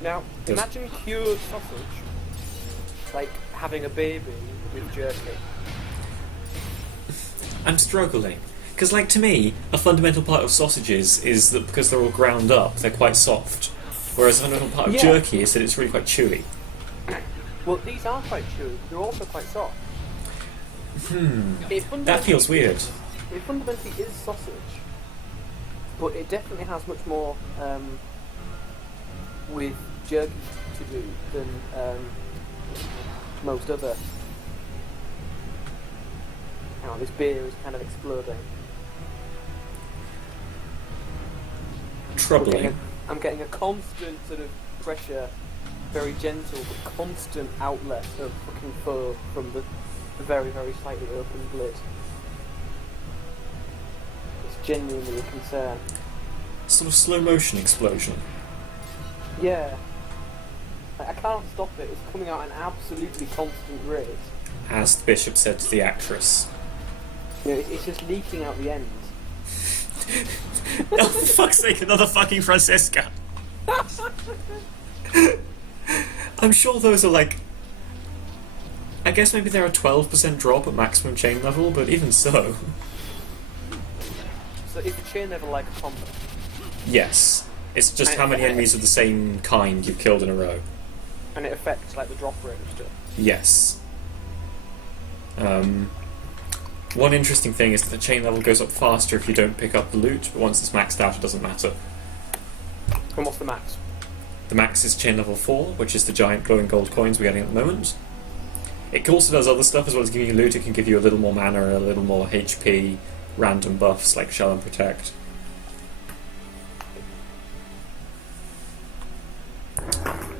Now, There's- imagine cured sausage, like having a baby with jerky. I'm struggling. Because, like, to me, a fundamental part of sausages is that because they're all ground up, they're quite soft. Whereas a fundamental part of Yeah. jerky is that it's really quite chewy. Well, these are quite chewy. They're also quite soft. It That feels fundamentally weird. It fundamentally is sausage, but it definitely has much more with jerky to do than most other. Hang on, this beer is kind of exploding. Troubling. I'm getting a constant sort of pressure, very gentle but constant outlet of fucking foam from the very, very slightly open lid. It's genuinely a concern. Sort of slow motion explosion. Yeah. Like, I can't stop it. It's coming out at an absolutely constant rate. As the bishop said to the actress. You know, it's just leaking out the end. Oh, for fuck's sake, another fucking Francisca! I'm sure those are like... I guess maybe they're a 12% drop at maximum chain level, but even so... So is the chain level like a combo? Yes. It's just how many enemies of the same kind you've killed in a row. And it affects like the drop rate and stuff? Yes. One interesting thing is that the chain level goes up faster if you don't pick up the loot, but once it's maxed out it doesn't matter. And what's the max? The max is chain level 4, which is the giant glowing gold coins we're getting at the moment. It also does other stuff as well as giving you loot. It can give you a little more mana, a little more HP, random buffs like Shell and Protect.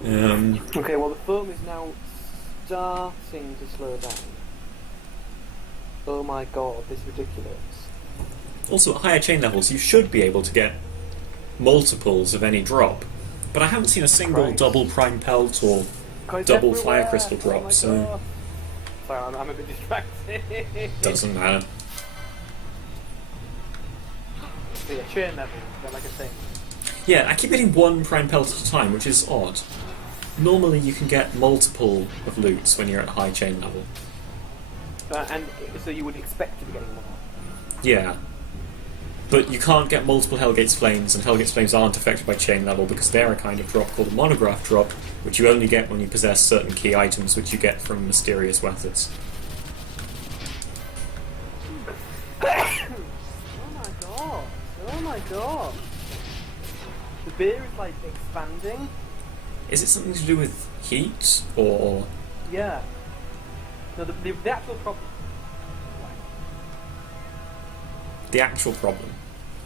Okay, well the foam is now starting to slow down. Oh my god, this is ridiculous. Also, at higher chain levels, you should be able to get multiples of any drop, but I haven't seen a single Right. double prime pelt or God, it's double everywhere. fire crystal Oh my drop, so God. Sorry, I'm a bit distracted. doesn't matter. So yeah, chain level, like a thing. Yeah, I keep getting one prime pelt at a time, which is odd. Normally you can get multiple of loots when you're at high chain level. And so you would expect to be getting more. Yeah. But you can't get multiple Hellgate's Flames, and Hellgate's Flames aren't affected by chain level because they're a kind of drop called a monograph drop, which you only get when you possess certain key items, which you get from mysterious methods. Oh my god! The beer is like expanding. Is it something to do with heat, or...? Yeah. No, the actual problem... The actual problem?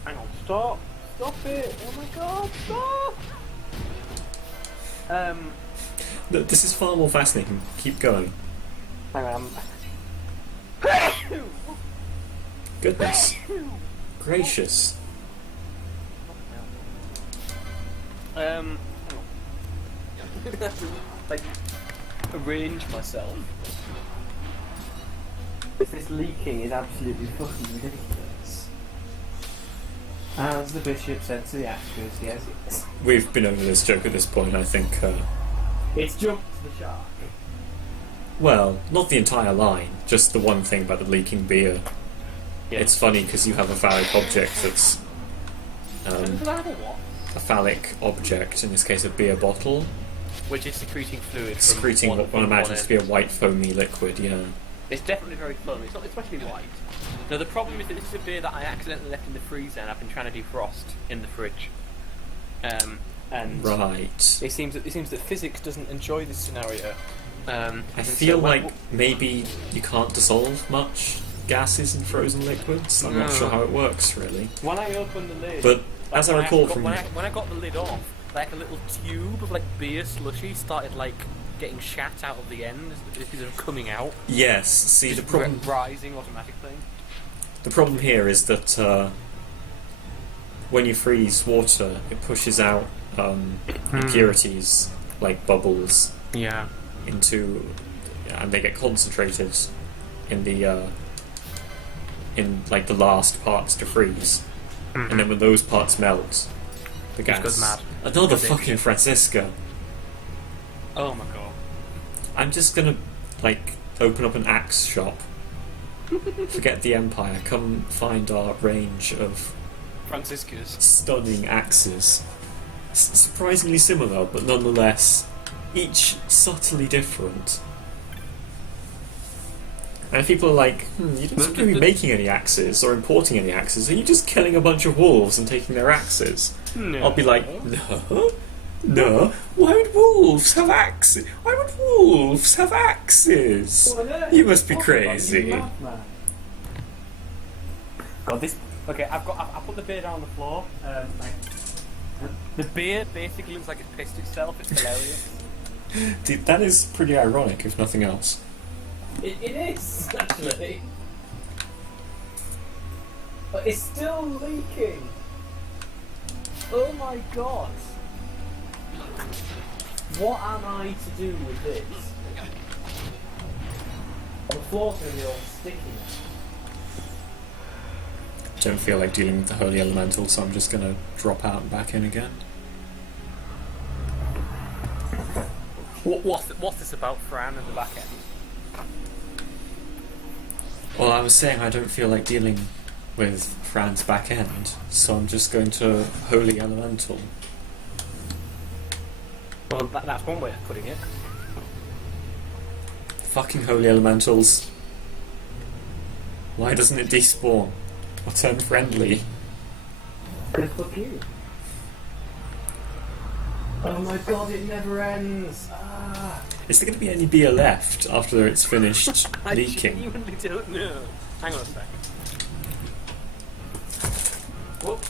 Hang on, stop! Stop it! Oh my god, stop! No, this is far more fascinating. Keep going. Hang on, Goodness. Gracious. hang on. Like, arrange myself. This leaking is absolutely fucking ridiculous. As the bishop said to the actors, yes, yes. We've been over this joke at this point, I think. It's jumped to the shark. Well, not the entire line, just the one thing about the leaking beer. Yeah. It's funny because you have a phallic object that's... a phallic object, in this case a beer bottle, Which is secreting fluid. secreting what one imagines to be a white foamy liquid, yeah. It's definitely very foamy. It's not especially white. Now the problem is that this is a beer that I accidentally left in the freezer and I've been trying to defrost in the fridge. And Right. it seems that physics doesn't enjoy this scenario. I feel like maybe you can't dissolve much gases in frozen liquids. I'm not sure how it works, really. When I opened the lid, But as I recall from... when I got the lid off, like a little tube of like beer slushy started like getting shat out of the end as if it was coming out. Yes, see the problem... rising automatically. The problem here is that when you freeze water, it pushes out impurities, like bubbles, Yeah. into... and they get concentrated in the... in like the last parts to freeze. And then when those parts melt, the gas... goes mad. Another fucking Francisco! Oh my god. I'm just gonna, like, open up an axe shop. Forget the Empire, come find our range of Franciscus. stunning axes. Surprisingly similar, but nonetheless, each subtly different. And if people are like, you don't seem to be making any axes or importing any axes, are you just killing a bunch of wolves and taking their axes? No. I'll be like, no, why would wolves have axes? Why would wolves have axes? You must be crazy. God, this. Okay, I put the beer down on the floor. The beer basically looks like it's pissed itself. It's hilarious. Dude, that is pretty ironic, if nothing else. It is actually, but it's still leaking. Oh my god! What am I to do with this? The floor's gonna be all sticky. Don't feel like dealing with the holy elemental, so I'm just gonna drop out and back in again. What's this about Fran and the back end? Well, I was saying I don't feel like dealing with Fran's back end, so I'm just going to holy elemental. Well, that's one way of putting it. Fucking holy elementals. Why doesn't it despawn? Or turn friendly? Fuck you. Oh my god, it never ends! Ah. Is there going to be any beer left after it's finished I leaking? genuinely don't know. Hang on a sec. Whoop.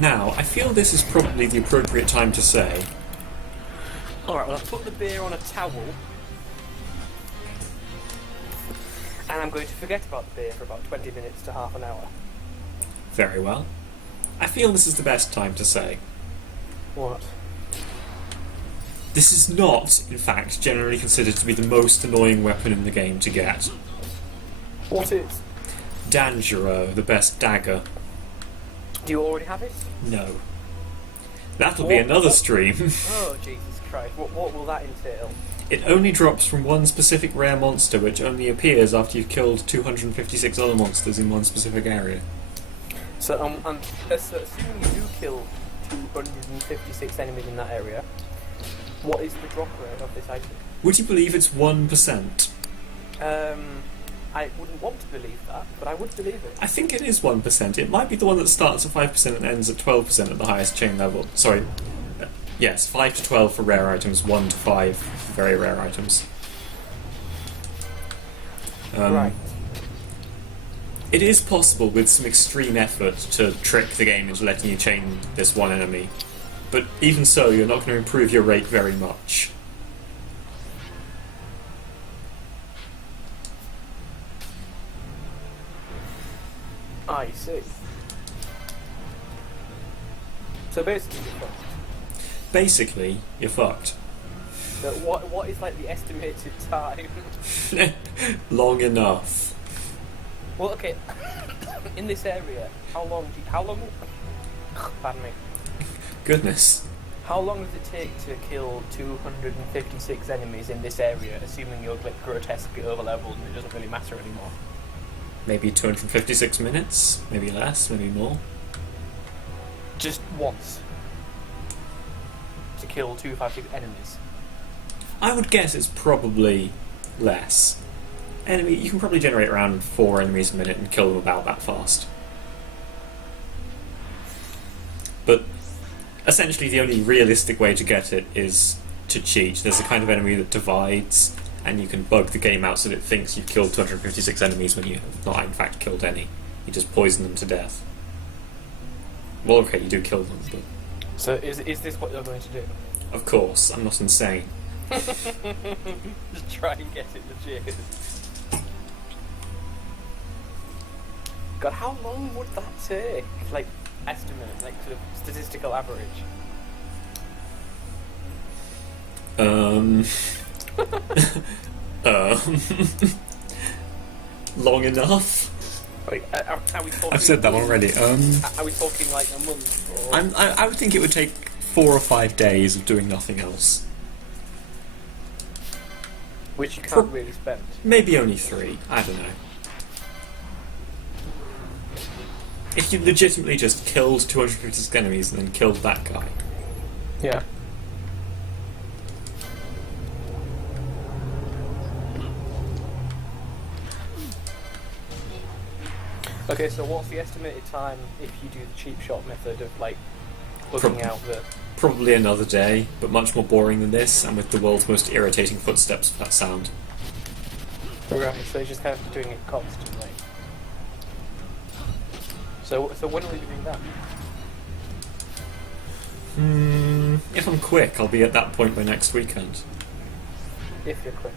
Now, I feel this is probably the appropriate time to say... Alright, well, I've put the beer on a towel. And I'm going to forget about the beer for about 20 minutes to half an hour. Very well. I feel this is the best time to say... What? This is not, in fact, generally considered to be the most annoying weapon in the game to get. What is? Danjuro, the best dagger. Do you already have it? No. That'll be another stream. Oh, Jesus Christ. What will that entail? It only drops from one specific rare monster, which only appears after you've killed 256 other monsters in one specific area. So, assuming you do kill 256 enemies in that area, what is the drop rate of this item? Would you believe it's 1%? I wouldn't want to believe that, but I would believe it. I think it is 1%. It might be the one that starts at 5% and ends at 12% at the highest chain level. Sorry. Yes, 5 to 12 for rare items, 1 to 5 for very rare items. Right. It is possible with some extreme effort to trick the game into letting you chain this one enemy, but even so, you're not going to improve your rate very much. I see. So basically, you're fucked. Basically, you're fucked. So what is like the estimated time? Long enough. Well, okay. In this area, how long? Pardon me. Goodness. How long does it take to kill 256 enemies in this area, assuming you're like grotesquely overleveled and it doesn't really matter anymore? Maybe 256 minutes, maybe less, maybe more. Just once. To kill 256 enemies. I would guess it's probably less. You can probably generate around 4 enemies a minute and kill them about that fast. But essentially the only realistic way to get it is to cheat. There's a kind of enemy that divides, and you can bug the game out so that it thinks you've killed 256 enemies when you have not in fact killed any. You just poison them to death. Well, okay, you do kill them, but... So is this what you're going to do? Of course, I'm not insane. Just try and get it legit. God, how long would that take? Like, estimate, like sort of statistical average. Long enough? Wait, are we talking... I've said that one already. Are we talking like a month? Or... I would think it would take 4 or 5 days of doing nothing else. Which you can't really spend. Maybe only 3. I don't know. If you legitimately just killed 256 enemies and then killed that guy. Yeah. Okay, so what's the estimated time if you do the cheap shot method of like looking out the... Probably another day, but much more boring than this, and with the world's most irritating footsteps of that sound. Right, so you're just kind of doing it constantly. So when will you be doing that? If I'm quick, I'll be at that point by next weekend. If you're quick.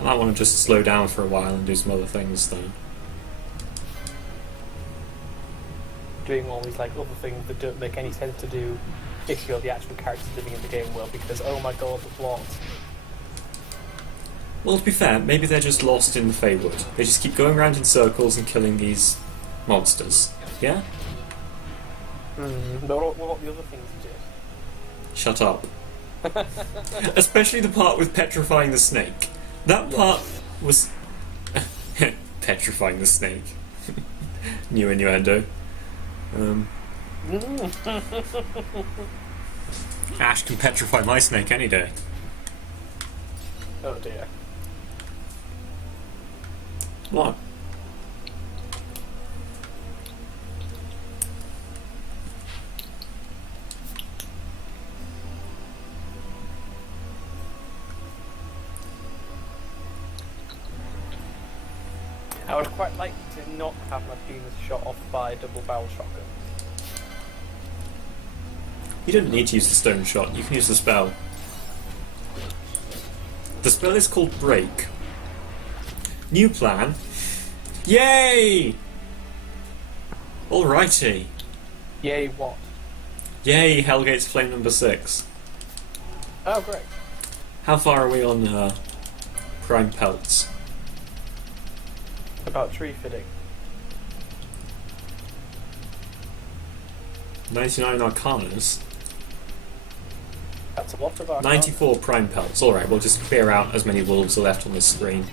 I might want to just slow down for a while and do some other things, though. Doing all these like other things that don't make any sense to do if you're the actual characters living in the game world, because oh my god, the plot. Well, to be fair, maybe they're just lost in the Feywood. They just keep going around in circles and killing these monsters. Yeah? But what the other things you did? Shut up. Especially the part with petrifying the snake. That part was... petrifying the snake. New innuendo. Ash can petrify my snake any day. Oh dear. What? I would quite like to not have my penis shot off by a double barrel shotgun. You don't need to use the stone shot, you can use the spell. The spell is called Break. New plan. Yay! Alrighty. Yay, what? Yay, Hellgate's Flame number 6. Oh, great. How far are we on Prime Pelts? About tree fitting. 99 Arcanas. That's a lot of our 94 Prime Pelts. Alright, we'll just clear out as many wolves are left on this screen.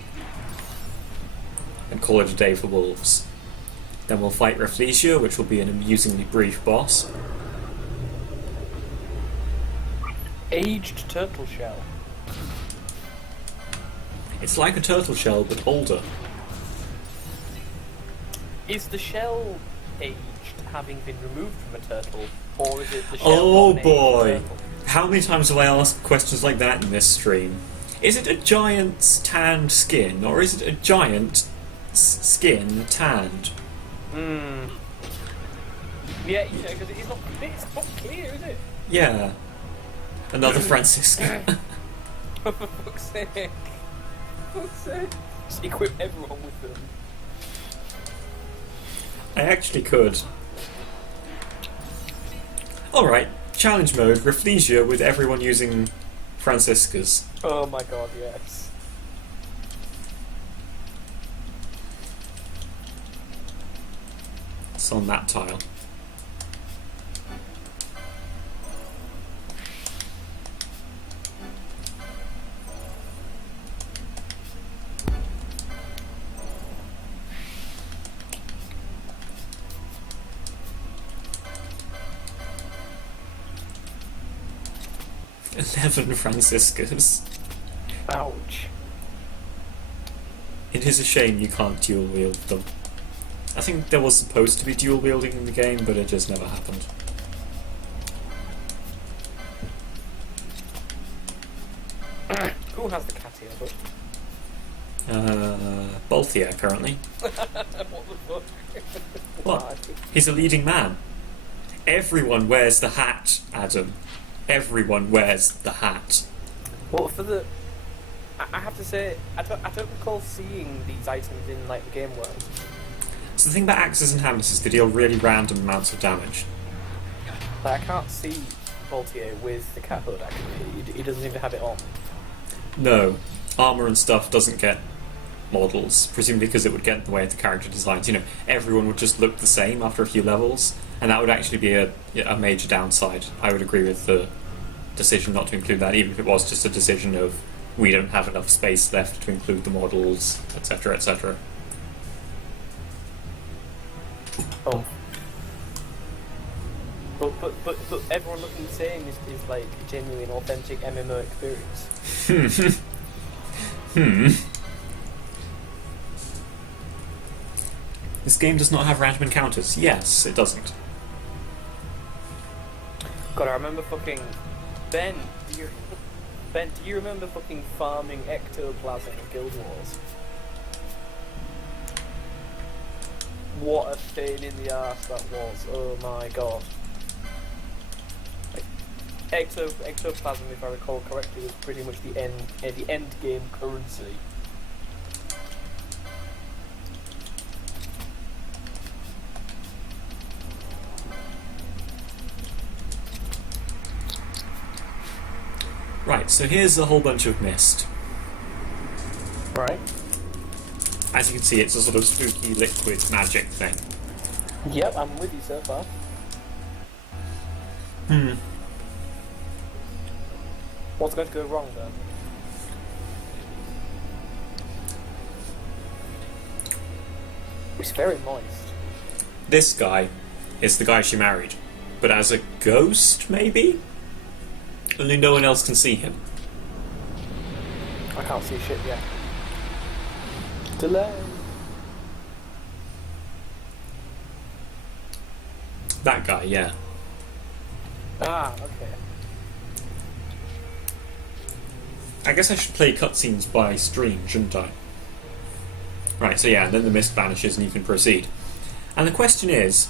And call it a day for wolves. Then we'll fight Rafflesia, which will be an amusingly brief boss. Aged turtle shell. It's like a turtle shell, but older. Is the shell aged having been removed from a turtle, or is it the shell Oh of an aged boy! turtle? How many times have I asked questions like that in this stream? Is it a giant's tanned skin, or is it a giant skin tanned? Hmm. Yeah, you know, because it's not clear, is it? Yeah. Another Franciscan. For fuck's sake. For fuck's sake. Just equip everyone with them. I actually could. Alright, challenge mode, Rafflesia with everyone using Franciscas. Oh my god, yes. It's on that tile. "11 Franciscas. Ouch. It is a shame you can't dual wield them. I think there was supposed to be dual wielding in the game, but it just never happened. Who has the cat here, Balthier currently. what the fuck? What? He's a leading man. Everyone wears the hat, Adam. Everyone wears the hat. Well, for the... I have to say, I don't recall seeing these items in, like, the game world. So the thing about axes and hammers is they deal really random amounts of damage. Like, I can't see Voltier with the cat hood, actually. He doesn't seem to have it on. No, armour and stuff doesn't get models, presumably because it would get in the way of the character designs. You know, everyone would just look the same after a few levels, and that would actually be a major downside. I would agree with the decision not to include that, even if it was just a decision of we don't have enough space left to include the models, etc., etc. Oh. But everyone looking the same is like a genuine, authentic MMO experience. This game does not have random encounters. Yes, it doesn't. God, I remember fucking... Ben, do you remember fucking farming ectoplasm in Guild Wars? What a pain in the arse that was. Oh my god. Like, ectoplasm, if I recall correctly, was pretty much the end game currency. Right, so here's a whole bunch of mist. Right. As you can see, it's a sort of spooky liquid magic thing. Yep, I'm with you so far. What's going to go wrong then? It's very moist. This guy is the guy she married, but as a ghost, maybe? Only no one else can see him. I can't see shit yet. Delay. That guy, yeah. Ah, okay. I guess I should play cutscenes by stream, shouldn't I? Right, so yeah, and then the mist vanishes and you can proceed. And the question is,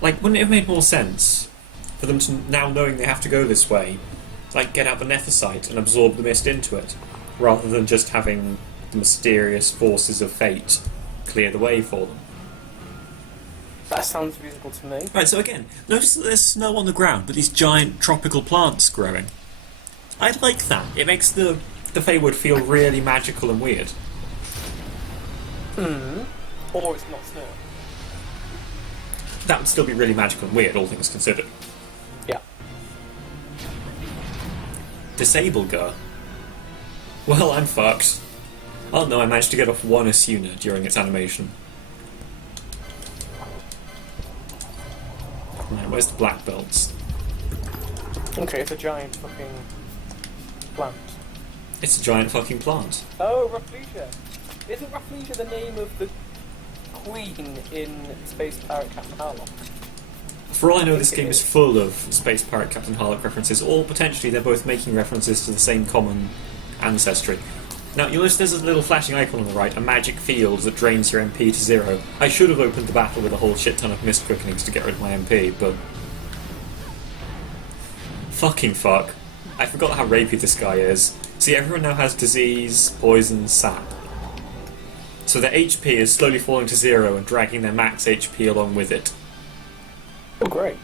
like, wouldn't it have made more sense For them to, now knowing they have to go this way, like, get out the Nephesite and absorb the mist into it, rather than just having the mysterious forces of fate clear the way for them. That sounds reasonable to me. Right, so again, notice that there's snow on the ground, but these giant tropical plants growing. I like that. It makes the Feywood feel really magical and weird. Or it's not snow. That would still be really magical and weird, all things considered. Yeah. Disable Gur. Well, I'm fucked. Oh no, I managed to get off one Asuna during its animation. Right, where's the black belts? Okay, it's a giant fucking plant. It's a giant fucking plant. Oh, Rafflesia! Isn't Rafflesia the name of the queen in Space Pirate Captain Harlock? For all I know, this game is full of Space Pirate Captain Harlock references, or potentially they're both making references to the same common ancestry. Now, you'll notice there's a little flashing icon on the right, a magic field that drains your MP to 0. I should have opened the battle with a whole shit ton of mist quickenings to get rid of my MP, but... fucking fuck. I forgot how rapey this guy is. See, everyone now has disease, poison, sap. So their HP is slowly falling to 0 and dragging their max HP along with it. Oh, great.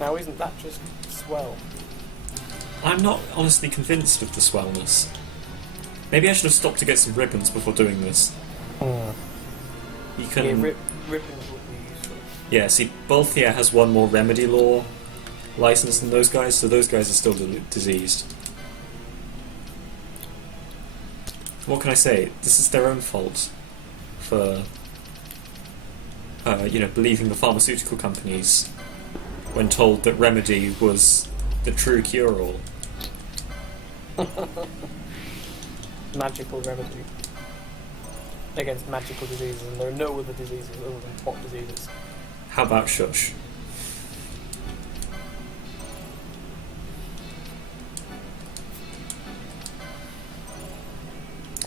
Now, isn't that just swell? I'm not honestly convinced of the swellness. Maybe I should have stopped to get some ribbons before doing this. You can... Yeah, ribbons would be useful. Yeah, see, Balthier has one more remedy law license than those guys, so those guys are still diseased. What can I say? This is their own fault for, believing the pharmaceutical companies when told that remedy was the true cure-all. Magical remedy against magical diseases, and there are no other diseases other than pot diseases. How about shush?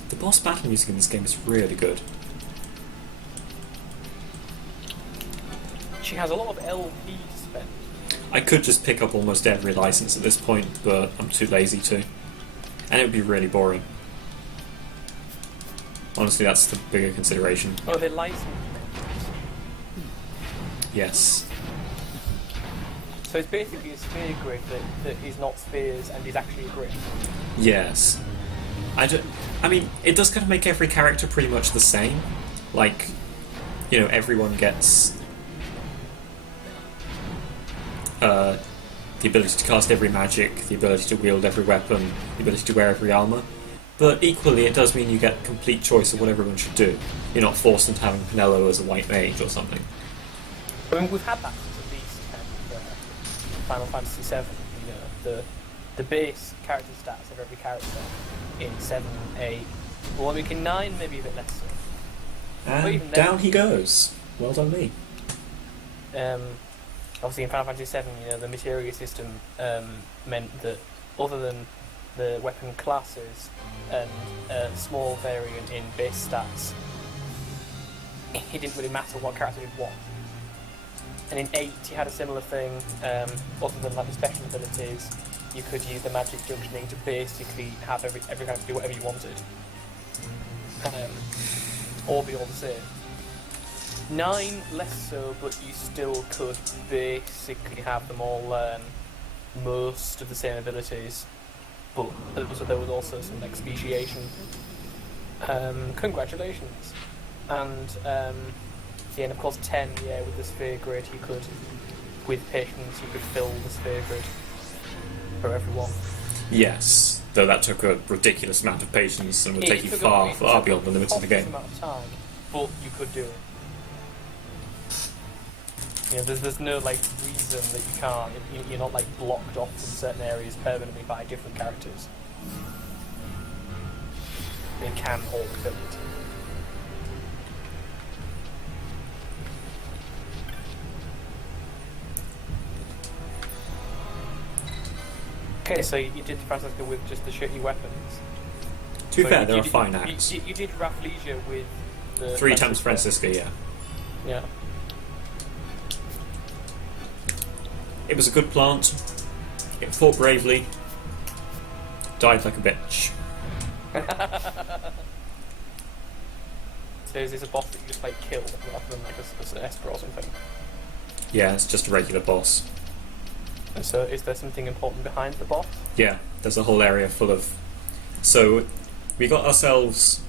The boss battle music in this game is really good. She has a lot of LP to spend. I could just pick up almost every license at this point, but I'm too lazy to. And it would be really boring. Honestly, that's the bigger consideration. Oh, they're licensed. Yes. So it's basically a sphere grid that is not spheres and is actually a grid. Yes. I mean, it does kind of make every character pretty much the same. Like, everyone gets the ability to cast every magic, the ability to wield every weapon, the ability to wear every armour. But equally, it does mean you get complete choice of what everyone should do. You're not forced into having Pinello as a white mage or something. I mean, we've had that since at least Final Fantasy VII. The base character stats of every character in 7, 8, well, I mean, in 9 maybe a bit less so. And down he goes. Well done me. Obviously in Final Fantasy VII, the materia system meant that other than the weapon classes and a small variant in base stats, it didn't really matter what character did what. And in 8 you had a similar thing, other than like the special abilities, you could use the magic junctioning to basically have every character do whatever you wanted. Or be all the same. 9 less so, but you still could basically have them all learn most of the same abilities. But there was also some like speciation. Congratulations. And and of course 10, with the sphere grid you could, with patience, you could fill the sphere grid for everyone. Yes, though that took a ridiculous amount of patience and would take you far beyond the limits of the game. Amount of time, but you could do it. There's no like reason that you can't. You're not like blocked off from certain areas permanently by different characters. They can all fill it. Okay, so you did Francisco with just the shitty weapons. To be So fair, you there are did- fine acts. You did Rafflesia with the 3 times Francisca, yeah. Yeah. It was a good plant. It fought bravely. Died like a bitch. So is this a boss that you just like kill rather than like an Esper or something? Yeah, it's just a regular boss. And so is there something important behind the boss? Yeah, there's a whole area full of... So, we got ourselves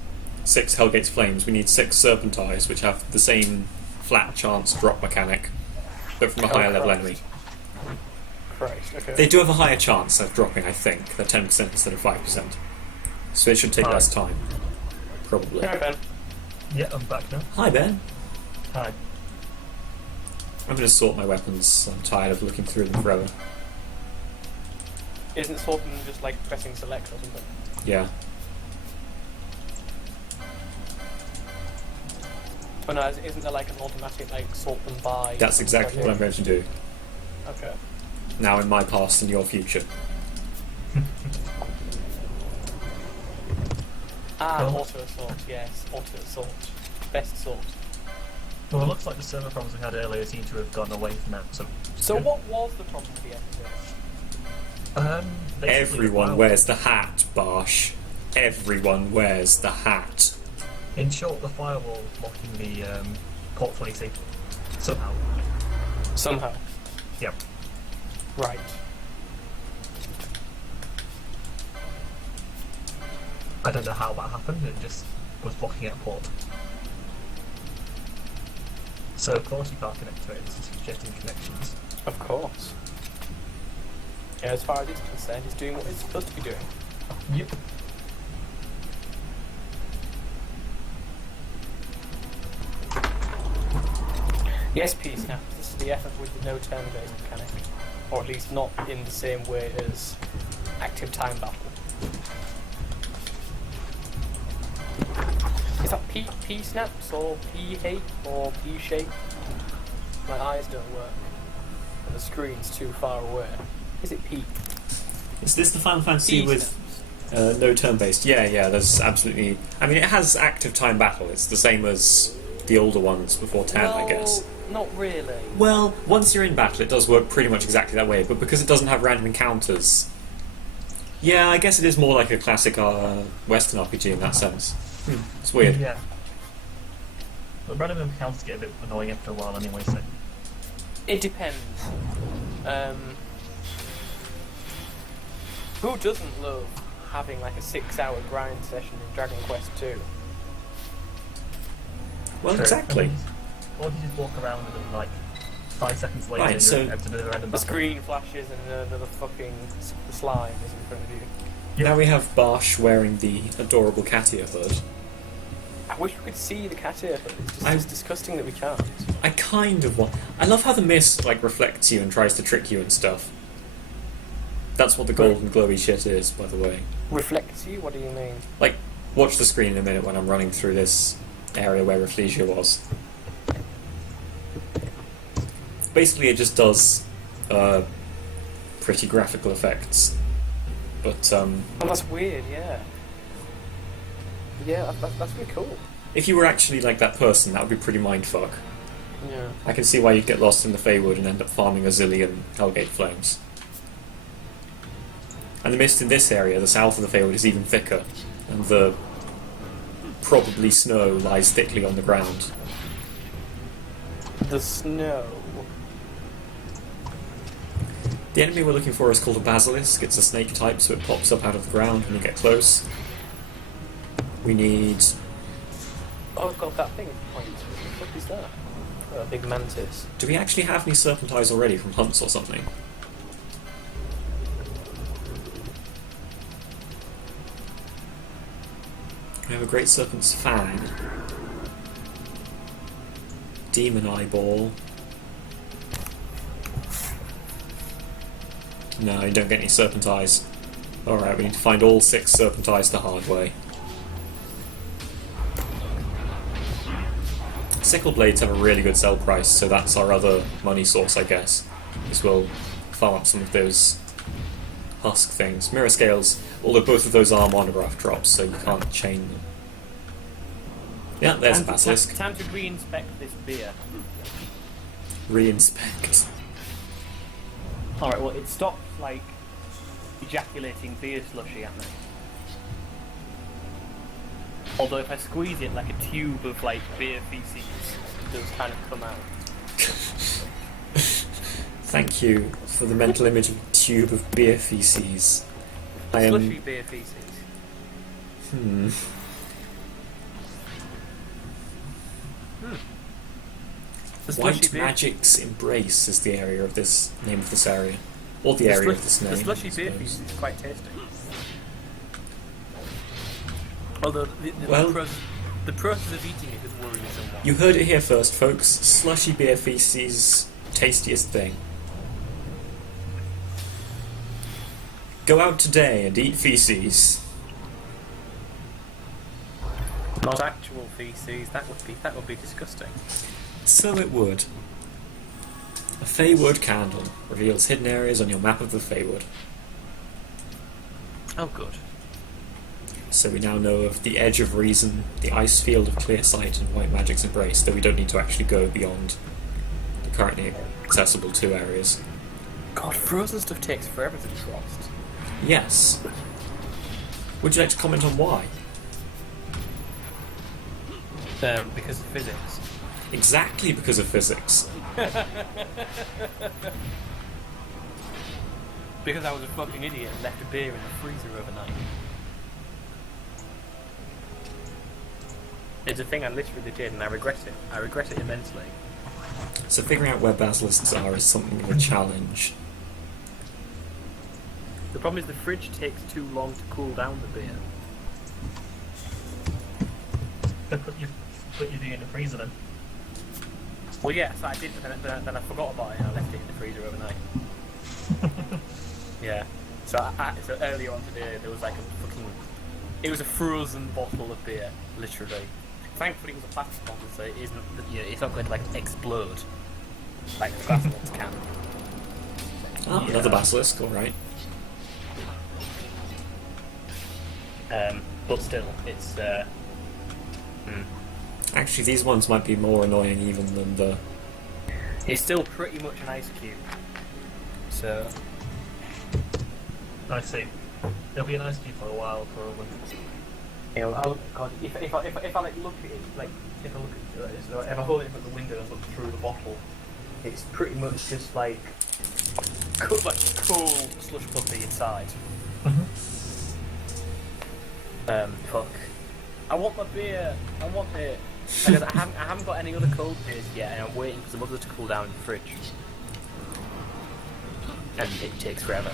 6 Hellgate's Flames. We need 6 Serpentize, which have the same flat chance drop mechanic, but from a higher level Christ. enemy. Christ, okay. They do have a higher chance of dropping, I think. They're 10% instead of 5%. So it should take less time. Probably. Alright, Ben. Yeah, I'm back now. Hi, Ben. Hi. I'm going to sort my weapons. I'm tired of looking through them forever. Isn't sorting just like pressing select or something? Yeah. Oh no, isn't there like an automatic like sort them by... That's exactly what I'm going to do. Okay. Now in my past and your future. Ah, Well- auto assault, yes. Auto assault. Best sort. Well, it looks like the server problems we had earlier seem to have gone away from that. So good. what was the problem with the episode? Basically, Everyone well, wears the hat, Barsh. Everyone wears the hat. In short, the firewall blocking the port 20C somehow. Somehow. Yep. Right. I don't know how that happened. It just was blocking out port. So of course you can't connect to it. It's suggesting connections. Of course. Yeah, as far as it's concerned, it's doing what it's supposed to be doing. Yep. Yes, Peace. Now, this is the effort with the no turn-based mechanic. Or at least not in the same way as active time battle. Is that P snaps or P hate or P shape? My eyes don't work. And the screen's too far away. Is it P? Is this the Final Fantasy P with no turn-based? Yeah, there's absolutely... I mean, it has active time battle. It's the same as the older ones before 10, I guess. Not really. Well, once you're in battle, it does work pretty much exactly that way, but because it doesn't have random encounters... Yeah, I guess it is more like a classic Western RPG in that sense. It's weird. Yeah. But random encounters get a bit annoying after a while anyway, so... It depends. Who doesn't love having like a 6-hour grind session in Dragon Quest 2? Well, True. exactly. Or if you just walk around and like 5 seconds later Right, you're so- able to do a random The battle. screen flashes and another fucking slime is in front of you. Now we have Barsh wearing the adorable Katia hood. I wish we could see the cat ear, but it's just I- it's disgusting that we can't. I kind of want... I love how the mist, like, reflects you and tries to trick you and stuff. That's what the golden glowy shit is, by the way. Reflects you? What do you mean? Like, watch the screen in a minute when I'm running through this area where Rafflesia was. Basically, it just does pretty graphical effects. But, Oh, that's weird, yeah. Yeah, that's really cool. if you were actually like that person, that would be pretty mindfuck. Yeah. I can see why you'd get lost in the Feywood and end up farming a zillion Hellgate Flames. And the mist in this area, the south of the Feywood, is even thicker, and the probably snow lies thickly on the ground. The snow. The enemy we're looking for is called a basilisk. It's a snake type, so it pops up out of the ground when you get close. We need... Oh, I've got that thing point. What is that? Oh, a big mantis. Do we actually have any Serpentize already from hunts or something? We have a Great Serpent's Fang. Demon Eyeball. No, you don't get any Serpentize. Alright, we need to find all 6 Serpentize the hard way. Sickle Blades have a really good sell price, so that's our other money source, I guess. Is we'll farm up some of those husk things. Mirror Scales. Although both of those are monograph drops, so you can't chain them. Yeah, there's a basilisk. Time to re-inspect this beer. Re-inspect. Alright, well, it stopped, like, ejaculating beer slushy at me. Although if I squeeze it like a tube of, like, beer feces, it does kind of come out. Thank you for the mental image of a tube of beer feces. Slushy beer feces. The slushy White beer- Magic's Embrace is the area of this name of this area. Or the area of this name. The slushy I beer suppose. feces is quite tasty. Although the process of eating it is worrying somewhat. You heard it here first, folks. Slushy beer feces, tastiest thing. Go out today and eat feces. Not actual feces. That would be disgusting. So it would. A Feywood candle reveals hidden areas on your map of the Feywood. Oh, good. So we now know of the Edge of Reason, the Ice Field of Clear Sight, and White Magic's Embrace, though we don't need to actually go beyond the currently accessible 2 areas. God, frozen stuff takes forever to defrost. Yes. Would you like to comment on why? Because of physics. Exactly because of physics. Because I was a fucking idiot and left a beer in the freezer overnight. It's a thing I literally did, and I regret it. I regret it immensely. So figuring out where basilisks are is something of a challenge. The problem is the fridge takes too long to cool down the beer. Put your beer in the freezer then. Well, yeah, so I did, but then I forgot about it and I left it in the freezer overnight. Yeah. So so earlier on today, there was like a fucking... It was a frozen bottle of beer, literally. Thankfully, it was a plastic bottle, so it isn't, it's not going to like explode like the glass bottles can. Ah, another basilisk, alright. But still, it's... Actually, these ones might be more annoying even than the... It's still pretty much an ice cube. So... I see. There'll be an ice cube for a while, probably. You know, oh god, if I like look at it, like if I look at it, so if I hold it at the window and look through the bottle, it's pretty much just like cool slush puppy inside. Fuck. I want my beer. I want it. Because I haven't got any other cold beers yet, and I'm waiting for some others to cool down in the fridge, and it takes forever.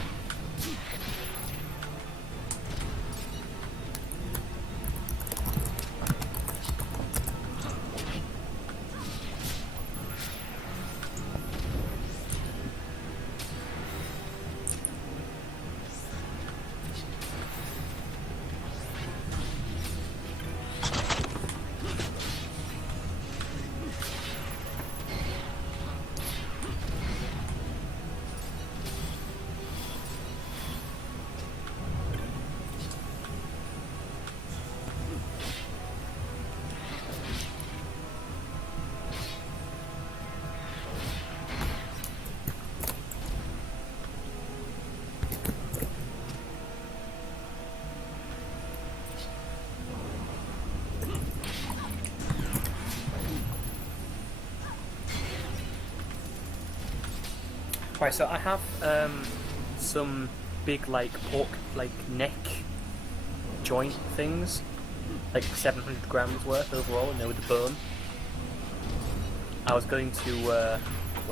Right, so I have some big like pork like neck joint things, like 700 grams worth overall, and they're with the bone. I was going to, well,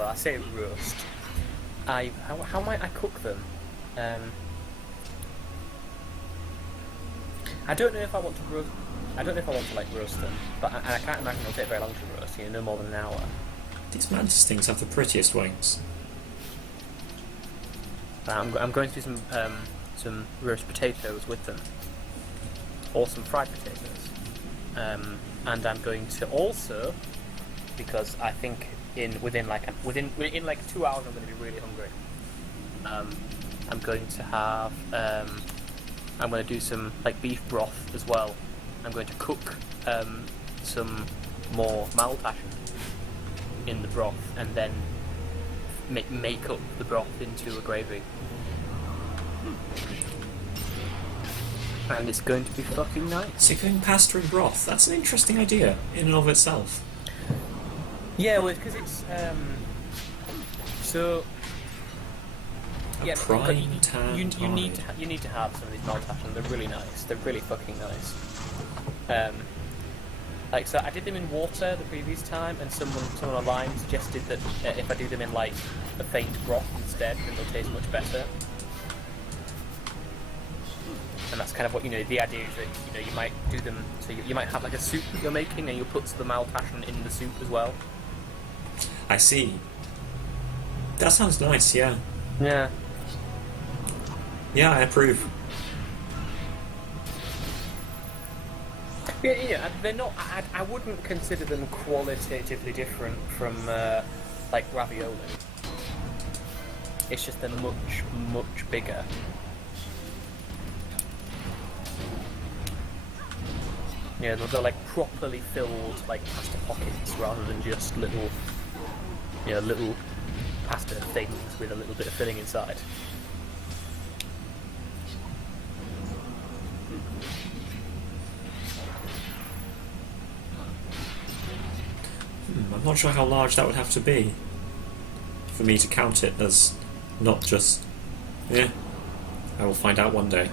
I say roast. How might I cook them? I don't know if I want to roast. I don't know if I want to like roast them, but I can't imagine it'll take very long to roast. No more than an hour. These mantis things have the prettiest wings. I'm going to do some roast potatoes with them, or some fried potatoes, and I'm going to also, because I think within like 2 hours I'm going to be really hungry. I'm going to have I'm going to do some like beef broth as well. I'm going to cook some more maltashen in the broth, and then make up the broth into a gravy. And it's going to be fucking nice. So you're going pasta and broth. That's an interesting idea in and of itself. Yeah, well, because it's so. Yeah, prime tan you need to have some of these maltashen. They're really nice. They're really fucking nice. Like, so I did them in water the previous time, and someone online suggested that if I do them in like a faint broth instead, then they'll taste much better. And that's kind of what, the idea is that, you might do them, so you might have like a soup that you're making, and you'll put the maltashen in the soup as well. I see. That sounds nice, yeah. Yeah. Yeah, I approve. Yeah, they're not. I wouldn't consider them qualitatively different from like ravioli. It's just they're much bigger. Yeah, they're like properly filled like pasta pockets rather than just little pasta things with a little bit of filling inside. I'm not sure how large that would have to be for me to count it as not just... Yeah, I will find out one day.